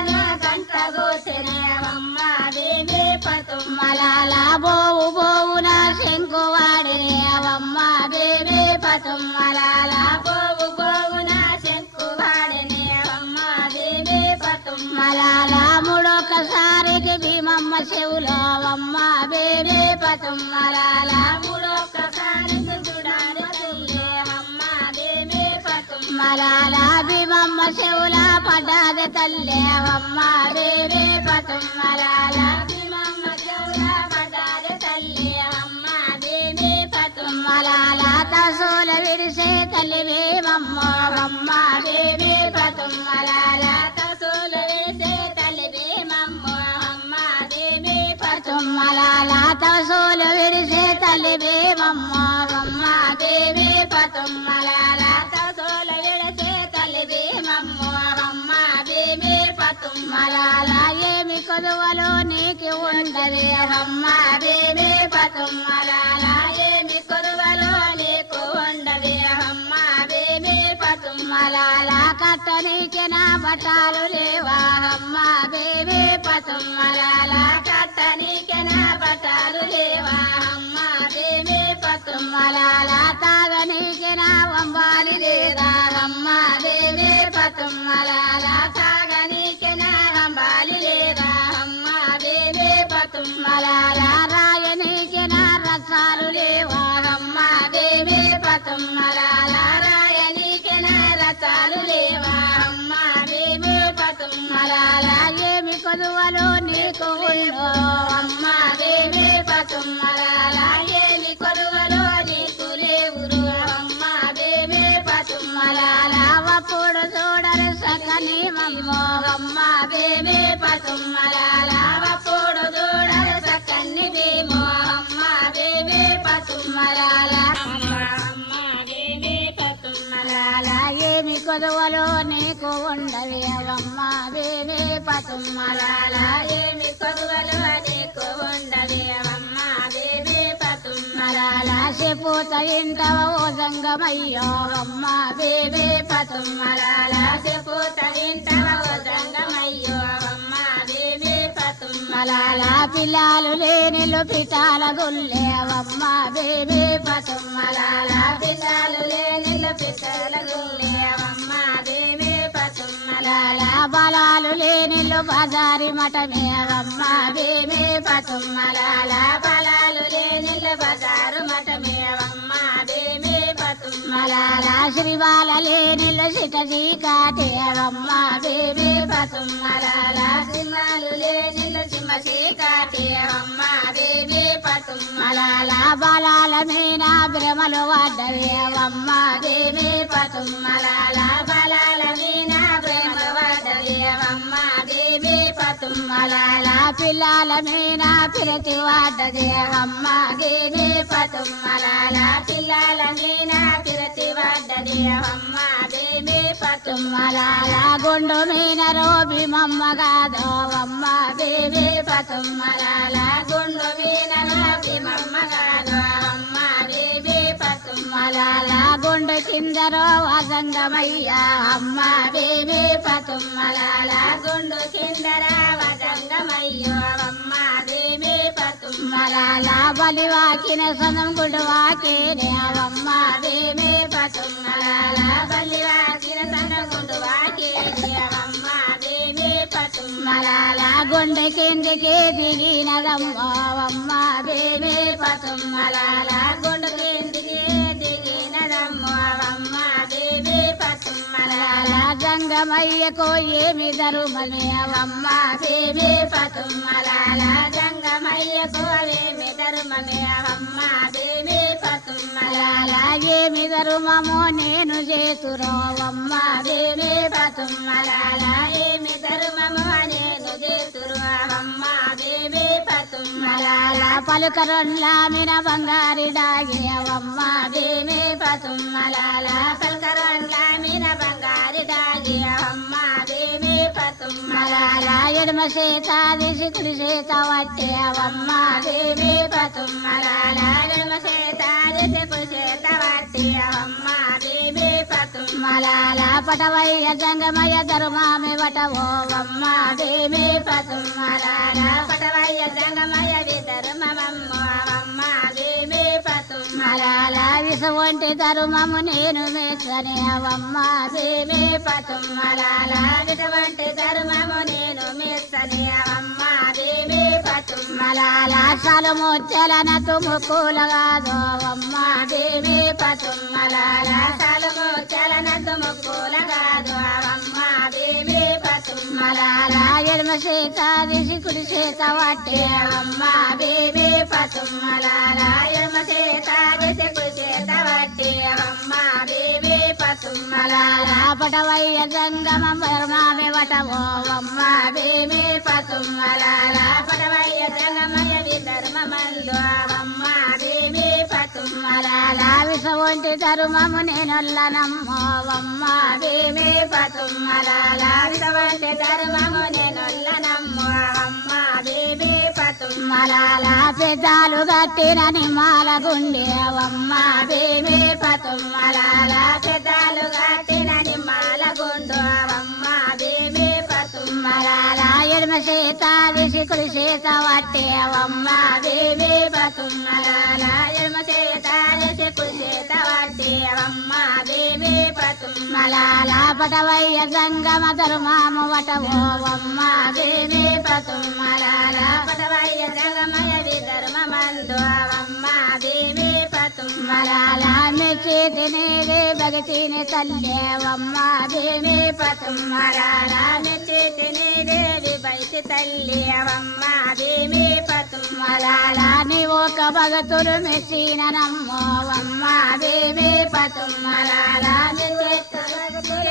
గంట గోచిరే అమ్మ బేబీ పతుమ్మలాల బోవు బోవున శంకు వాడిరే అమ్మ బేబీ పతుమ్మలాల బోవు బోవున శంకు వాడిరే అమ్మ బేబీ పతుమ్మలాల మూడొక్కసారికి భీమమ్మ చెవులో అమ్మ బేబీ పతుమ్మలాల మూడొక్కసారికి చూడాలి చెవులే అమ్మ బేబీ పతుమ్మలాల భీమమ్మ చెవుల పడ్డది తల్లే అమ్మ బేబీ పతుమ్మలాల భీమమ్మ చెవుల పడ్డది తల్లి అమ్మ బేబీ పతుమ్మలాల తసోల విడిసే తల్లి భీమమ్మ అమ్మ బేబీ పతుమ్మలాల తసోల విడిసే తల్లి భీమమ్మ అమ్మ బేబీ పతుమ్మలాల తసోల విడిసే తల్లి భీమమ్మ అమ్మ బేబీ పతుమ్మలాల తసోల విడిసే తల్లి భీమమ్మ అమ్మ బేబీ పతుమ్మలాల ఏమి కొదువలో నీకు ఉండవే అమ్మ బేబీ పతుమ్మలాల ఏమి కొదువలో నీకు ఉండవే అమ్మ బేబీ పతుమ్మలాల కట్టనీకి నా బట్టాలు లేవా అమ్మ బేబీ పతుమ్మలాల కట్టనీకి నా బట్టాలు లేవా అమ్మ బేబీ పతుమ్మలాల తాగనీకి నా వంబాలి లేదా అమ్మ బేబీ పతుమ్మలాల తాగనీకి నా వంబాలి లేదా అమ్మ బేబీ పతుమ్మలాల రాయనీకి నా రసాలు లేవా అమ్మ బేబీ పతుమ్మలాల రాయనీకి నా రసాలు లేవా అమ్మ బేబీ పతుమ్మలాల ఏమి కొదువలో నీకు ఉండో అమ్మ బేబీ పతుమ్మలాల ఏమి కొదువలో నీకు లేవురు అమ్మ బేబీ పతుమ్మలాల వప్పుడు చూడరు సకని మమ్మో అమ్మ బేబీ పతుమ్మలాల వప్పుడు చూడరు సకని భీమో అమ్మ బేబీ పతుమ్మలాల అమ్మ బేబీ పతుమ్మలాల ఏమి కొదువలో నీకు ఉండవే అమ్మ బేబీ పతుమ్మలాల ఏమి కొదువలో నీకు ఉండవే అమ్మ బేబీ పతుమ్మలాల చెప్పుత ఇంటవ ఓ జంగమయ్యో అమ్మ బేబీ పతుమ్మలాల చెప్పుత ఇంటవ ఓ జంగమయ్యో అమ్మ బేబీ పతుమ్మలాల పిల్లలు లేనిలు పిటాల గుల్లే అమ్మ బేబీ పతుమ్మలాల పిల్లలు లేనిలు పిటాల గుల్లే అమ్మ బేబీ పతుమ్మలాల బలాలు లేనిలు బజారి మఠమే అమ్మ బేబీ పతుమ్మలాల బలాలు లేనిలు బజారు మఠమే అమ్మ బేబీ పతుమ్మలాల శ్రీవాల లేనిలు సిటజీ కాటే అమ్మ బేబీ పతుమ్మలాల సింహాలు లేనిలు సింహసీ కాటే అమ్మ బేబీ పతుమ్మలాల బలాల మీన భ్రమలు వడ్డవే అమ్మ బేబీ పతుమ్మలాల బలాల మీన భ్రమలు వడ్డవే అమ్మ బేబీ పతుమ్మలాల పతుమ్మలాల పిల్లల మీన పిరతి వాడ్డదే అమ్మ దేవి పతుమ్మలాల పిల్లల మీన పిరతి వాడ్డదే అమ్మ దేవి పతుమ్మలాల గుండు మీన రోబి మమ్మగాదో అమ్మ దేవి పతుమ్మలాల గుండు మీన రోబి మమ్మగాదో అమ్మ దేవి పతుమ్మలాల గుండు కిందరో వజంగమయ్యా అమ్మ దేవి పతుమ్మలాల గుండు కిందర వజంగమయ్యో అమ్మ దేవి పతుమ్మలాల బలివాకిన సనం గుడువాకేనే అమ్మ దేవి పతుమ్మలాల బలివాకిన సనం గుడువాకేనే అమ్మ దేవి పతుమ్మలాల గుండె కిందికి దిగినదమ్మ అమ్మ దేవి పతుమ్మలాల గుండె కిందికి దిగినదమ్మ అమ్మ దేవి పతుమ్మలాల జంగమయ్యకు ఏమి ధరుమమే అమ్మ దేవి పతుమ్మలాల జంగమయ్యకు ఏమి ధర్మమే అమ్మ దేవి పతుమ్మలాల ఏమి ధర్మమో నేను చేతురో అమ్మ దేవి పతుమ్మలాల ఏమి ధర్మమో నేను చేతురు అమ్మ దేవి పతుమ్మలాల పలుకరొండ్ల మిన బంగారి డాగే అమ్మ దేవి పతుమ్మలాల పలుకరొండ్ల మిన బంగారి డాగే అమ్మ దేవి పతుమ్మలాల ఎడమ చేత దిసి కుడి చేత వట్టే అమ్మ దేవి పతుమ్మలాల ఎడమ చేత దిసి కుడి చేత వట్టే అమ్మ దేవి పతుమ్మలాల పటవయ్య జంగమయ్య ధర్మామి వటవో అమ్మ దేవి పతుమ్మలాల పటవయ్య జంగమయ్య విధర్మమమ్మ అమ్మ దేవి పతుమ్మలాల విసవంటి ధర్మము నేను మెచ్చని అమ్మ దేవి పతుమ్మలాల విసవంటి ధర్మము నేను మెచ్చని అమ్మ దేవి పతుమ్మలాల సలమోచ్చలన తుముకులగాదో అమ్మ దేవి పతుమ్మలాల సలమోచ్చలన తుముకులగాదో అమ్మ దేవి పతుమ్మలాల ఎడమ చేత దిసి కుడి చేత వట్టే అమ్మ దేవి పతుమ్మలాల ఎడమ చేత దిసి కుడి చేత వట్టే అమ్మ దేవి పతుమ్మలాల పటవయ్య జంగమ ధర్మామి వటవో అమ్మ దేవి పతుమ్మలాల పటవయ్య జంగమయ్య విధర్మమల్లు అమ్మ దేవి పతుమ్మలాల విసవంటి ధర్మము నేనొల్లనమ్మో అమ్మ దేవి పతుమ్మలాల విసవంటి ధర్మము నేనొల్లనమ్మో అమ్మ దేవి పతుమ్మలాల పెదాలు గట్టిన నిమాల గుండె అమ్మ దేవి పతుమ్మలాల పెదాలు గట్టిన నిమాల గుండు అమ్మ దేవి పతుమ్మలాల ఎడమ చేత దిసి కుడి చేత వట్టే అమ్మ దేవి పతుమ్మలాల ఎడమ చేత దిసి కుడి చేత వట్టే అమ్మ దేవి పతుమ్మలాల పటవయ్య జంగమ ధర్మము వటవో అమ్మ దేవి పతుమ్మలాల పటవయ్య జంగమయ విధర్మమందు అమ్మ దేవి పతుమ్మలాల మెచ్చి నేదే భగతిని తల్లే అమ్మ దేవి పతుమ్మలాల మెచ్చి నేదే బయటి తల్లి అమ్మ దేవి పతుమ్మలాల నీవు ఒక భగతులు మెచ్చిన నమ్మో అమ్మ దేవి పతుమ్మలాల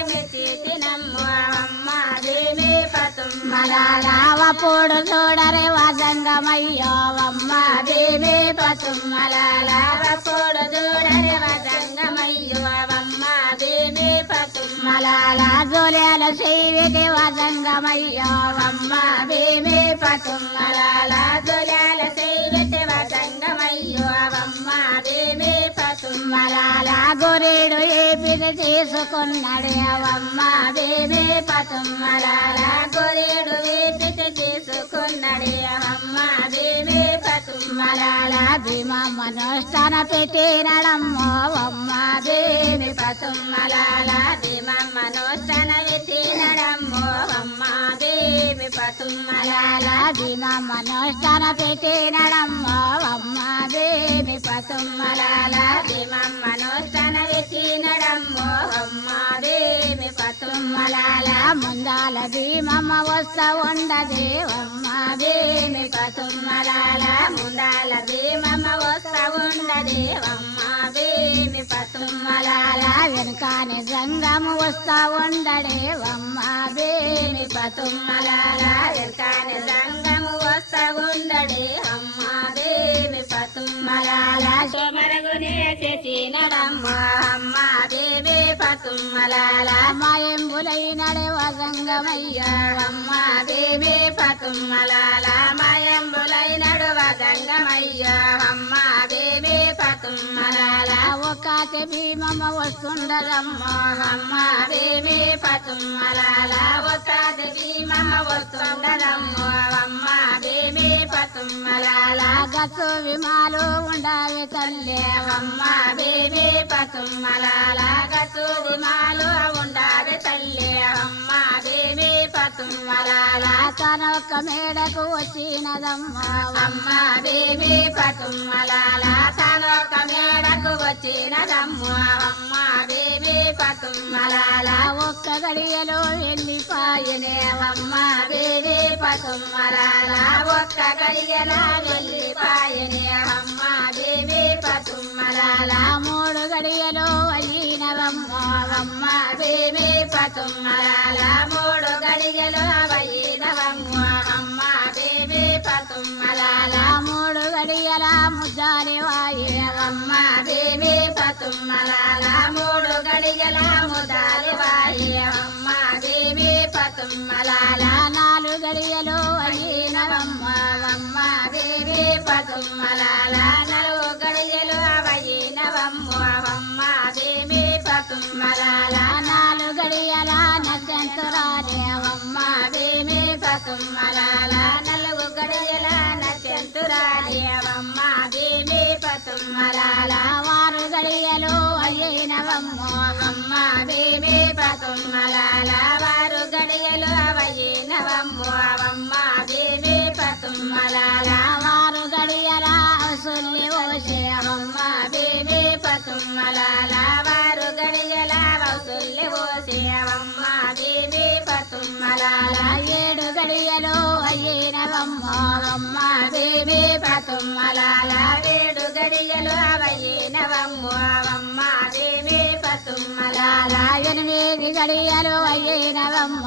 మెచ్చి నమ్మో అమ్మ దేవి పతుమ్మలాల వప్పుడు చూడరే వజంగమయ్యో అమ్మ దేవి పతుమ్మలాల వప్పుడు చూడరే వజంగమయ్యో అమ్మ దేవి పతుమ్మలాల జోలేల శైవిటి వజంగమయ్యో అమ్మ దేవి పతుమ్మలాల జోలేల శైవిటి వజంగమయ్యో అమ్మ దేవి పతుమ్మలాల గోరేడు ఏపిది తీసుకున్నాడు అమ్మ దేవి పతుమ్మలాల గోరేడు ఏపిది తీసుకున్నాడు అమ్మ దేవి పతుమ్మలాల భీమమ్మనుష్ఠాన పెట్టినడమ్మో అమ్మ దేవి పతుమ్మలాల భీమమ్మనుష్ఠాన పెట్టినడమ్మో అమ్మ దేవి పతుమ్మలాల భీమమ్మనుష్ఠాన పెట్టినడమ్మో అమ్మ దేవి పతుమ్మలాల భీమమ్మనుష్ఠాన పెట్టినడమ్మో అమ్మ దేవి పతుమ్మలాల ముందాల భీమమ్మ వస్తా ఉండదే అమ్మ దేవి పతుమ్మలాల ముందాల భీమమ్మ వస్తా ఉండదే అమ్మ దేవి పతుమ్మలాల వెనకాని సంగము వస్తా ఉండడే అమ్మ దేవి పతుమ్మలాల వెనకాని సంగము వస్తా ఉండడే అమ్మ దేవి పతుమ్మలాల సోమరగునే చేసినడమ్మ అమ్మ దేవి పతుమ్మలాల మాయంబులైనడే వసంగమయ్యా అమ్మ దేవి పతుమ్మలాల మాయంబులైనడు వసంగమయ్యా అమ్మ దేవి పతుమ్మలాల ఒక్కటి భీమమ్మ వస్తుండదమ్మ అమ్మ దేవి పతుమ్మలాల ఒక్కటి భీమమ్మ వస్తుండదమ్మ అమ్మ దేవి పతుమ్మలాల గచ్చు విమాలు ఉండాలి తల్లి అమ్మ దేవి పతుమ్మలాల గచ్చు విమాలు ఉండాలి తల్లి అమ్మ దేవి పతుమ్మలాల తనొక్క మేడకు వచ్చినదమ్మ అమ్మ దేవి పతుమ్మలాల తనొక్క మేడకు వచ్చినదమ్మ అమ్మ దేవి పతుమ్మలాల ఒక్క గడియలో వెళ్ళిపాయనే అమ్మ దేవి పతుమ్మలాల ఒక్క గడియలో వెళ్ళిపాయనే అమ్మ దేవి పతుమ్మలాల మూడు గడియలో అయినవమ్మ అమ్మ దేవి పతుమ్మలాల మూడు గడియలో అయినవమ్మ అమ్మ దేవి పతుమ్మలాల మూడు గడియల ముద్దాలి వాయే అమ్మ దేవి పతుమ్మలాల మూడు గడియల ముద్దాలి వాయే అమ్మ దేవి పతుమ్మలాల నాలుగు గడియలో అయినవమ్మ అమ్మ దేవి పతుమ్మలాల నలుగు గడియలు అయినవమ్మ అమ్మ దేవి పతుమ్మలాల నాలుగు గడియల నచ్చంతురాలే అమ్మ దేవి పతుమ్మలాల నలుగు గడియల నచ్చంతురాలే అమ్మ దేవి పతుమ్మలాల వారు గడియలు అయినవమ్మ అమ్మ దేవి పతుమ్మలాల వారు గడియలు అయినవమ్మ అమ్మ దేవి పతుమ్మలాల వారు గడియల వసూలి ఓసే అమ్మ దేవి పతుమ్మలాల వారు గడియల వసూలి ఓసే అమ్మ దేవి పతుమ్మలాల ఏడు గడియలు అయినవమ్మ అమ్మ దేవి పతుమ్మలాల ఏడు గడియలు అయినవమ్మ అమ్మ దేవి పతుమ్మలాల ఎనిమిది గడియలు అయినవమ్మ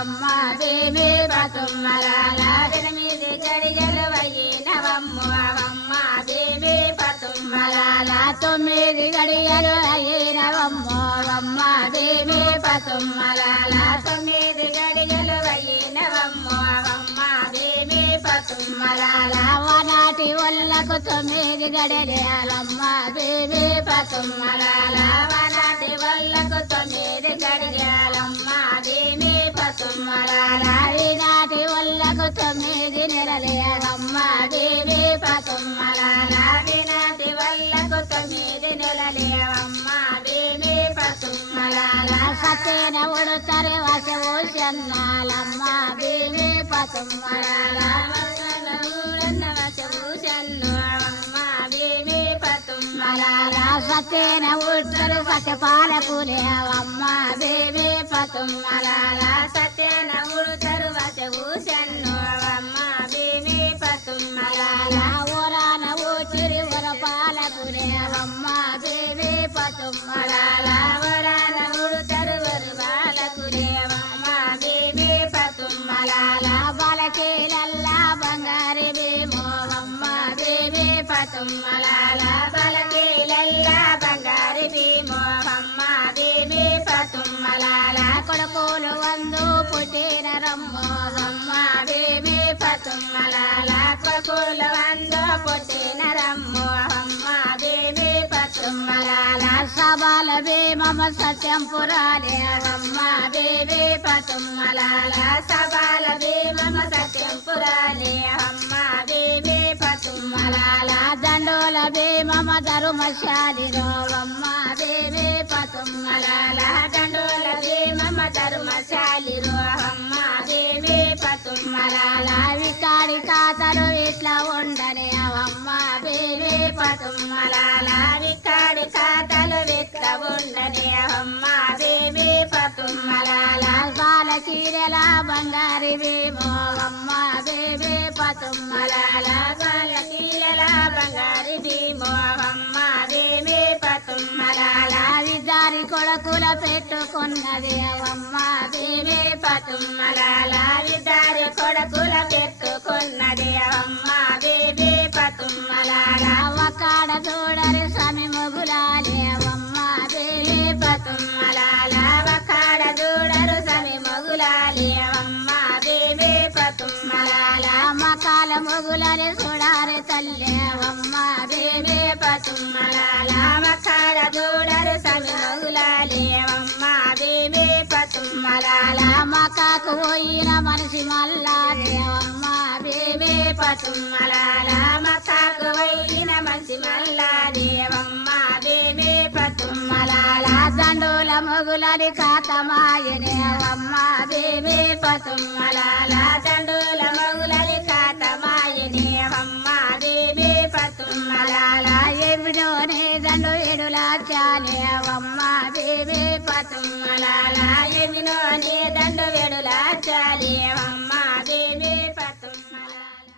అమ్మ దేవి పతుమ్మలాల ఎనిమిది గడియలు అయినవమ్మ అమ్మ దేవి పతుమ్మలాల తొమ్మిది గడియలు అయినవమ్మ అమ్మ దేవి పతుమ్మలాల తొమ్మిది గడియలు అయినవమ్మ అమ్మ దేవి పతుమ్మలాల వనాటి వల్లకు తొమ్మిది గడియాలమ్మ దేవి పతుమ్మలాల వనాటి వల్లకు తొమ్మిది గడియాలమ్మ దేవి పతుమ్మలాల ఈనాటి వల్లకు తొమ్మిది నెలలేరమ్మ దేవి పతుమ్మలాల ఈనాటి వల్లకు తొమ్మిది నెలలేరమ్మ దేవి పతుమ్మలాల సత్యన ఉడతరే వసవోషన్నాలమ్మ దేవి పతుమ్మలాల సత్యన ఉడతరు వసపాలకులే అమ్మ దేవి పతుమ్మలాల సత్యన ఉడతరు వసభూషన్ను అమ్మ దేవి పతుమ్మలాల ఓరాన ఊచిరి వరపాలకులే అమ్మ దేవి పతుమ్మలాల ఓరాన ఉడతరు వరపాలకులే అమ్మ దేవి పతుమ్మలాల బలకేలల్లా బంగారి భీమో అమ్మ దేవి పతుమ్మలాల బలకేలల్లా బంగారి భీమో అమ్మ దేవి పతుమ్మలాల కొడుకులు వందు పుట్టిన రమ్మో అమ్మ దేవి పతుమ్మలాల కొడుకులు వందు పుట్టిన రమ్మో అమ్మ దేవి పతుమ్మలాల సబాల భీమమ సత్యం పురాలే అమ్మ దేవి పతుమ్మలాల సబాల భీమమ సత్యం పురాలే అమ్మ దేవి పతుమ్మలాల దండోల భీమమ ధర్మశాలిరో అమ్మ దేవి పతుమ్మలాల దండోల భీమమ ధర్మశాలిరో అమ్మ దేవి పతుమ్మలాల వికాడి ఖాతరు ఇట్లా ఉండనే అమ్మ దేవి పతుమ్మలాల వికాడి ఖాతలు ఇట్లా ఉండనే అమ్మ దేవి పతుమ్మలాల బాల చీరల బంగారి భీమో అమ్మ దేవి పతుమ్మలాల బాల చీరల బంగారి భీమో అమ్మ దేవి పతుమ్మలాల విదారి కొడ కొడుకుల పెట్టుకున్నది అమ్మ బీబీ పతుమ్మలాల ఇద్దరి కొడుకుల పెట్టుకున్నది అమ్మ బీబీ పతుమ్మలాల ఒక్కడ చూడరి స్వామి మొగులాలి అమ్మ బీబీ పతుమ్మలాల ఒక్కడ చూడరు స్వామి మొగులాలి అమ్మ బీబీ పతుమ్మలాల మకాల మొగులని చూడారి తల్లి అమ్మ బీబీ పతుమ్మలాల మకాల చూడరు స్వామి మొగులాలి అమ్మ బీబీ పతుమ్మలాల మకాకు పోయిన మనిషి మల్లాలి అమ్మ బీబీ పతుమ్మలాల మకాకు పోయిన మనిషి మల్లాలి అమ్మ బీబీ పతుమ్మలాల దండోల మొగులని కాతమాయని అమ్మ బీబీ పతుమ్మలాల దండోల మొగులని కాతమాయని అమ్మ బీబీ పతుమ్మలాల ఎవిడోనే దండు ఎడులాచాని అమ్మ బీబీ పతుమ్మలాల ఎవినోనే దండు ఎడులాచాలి అమ్మ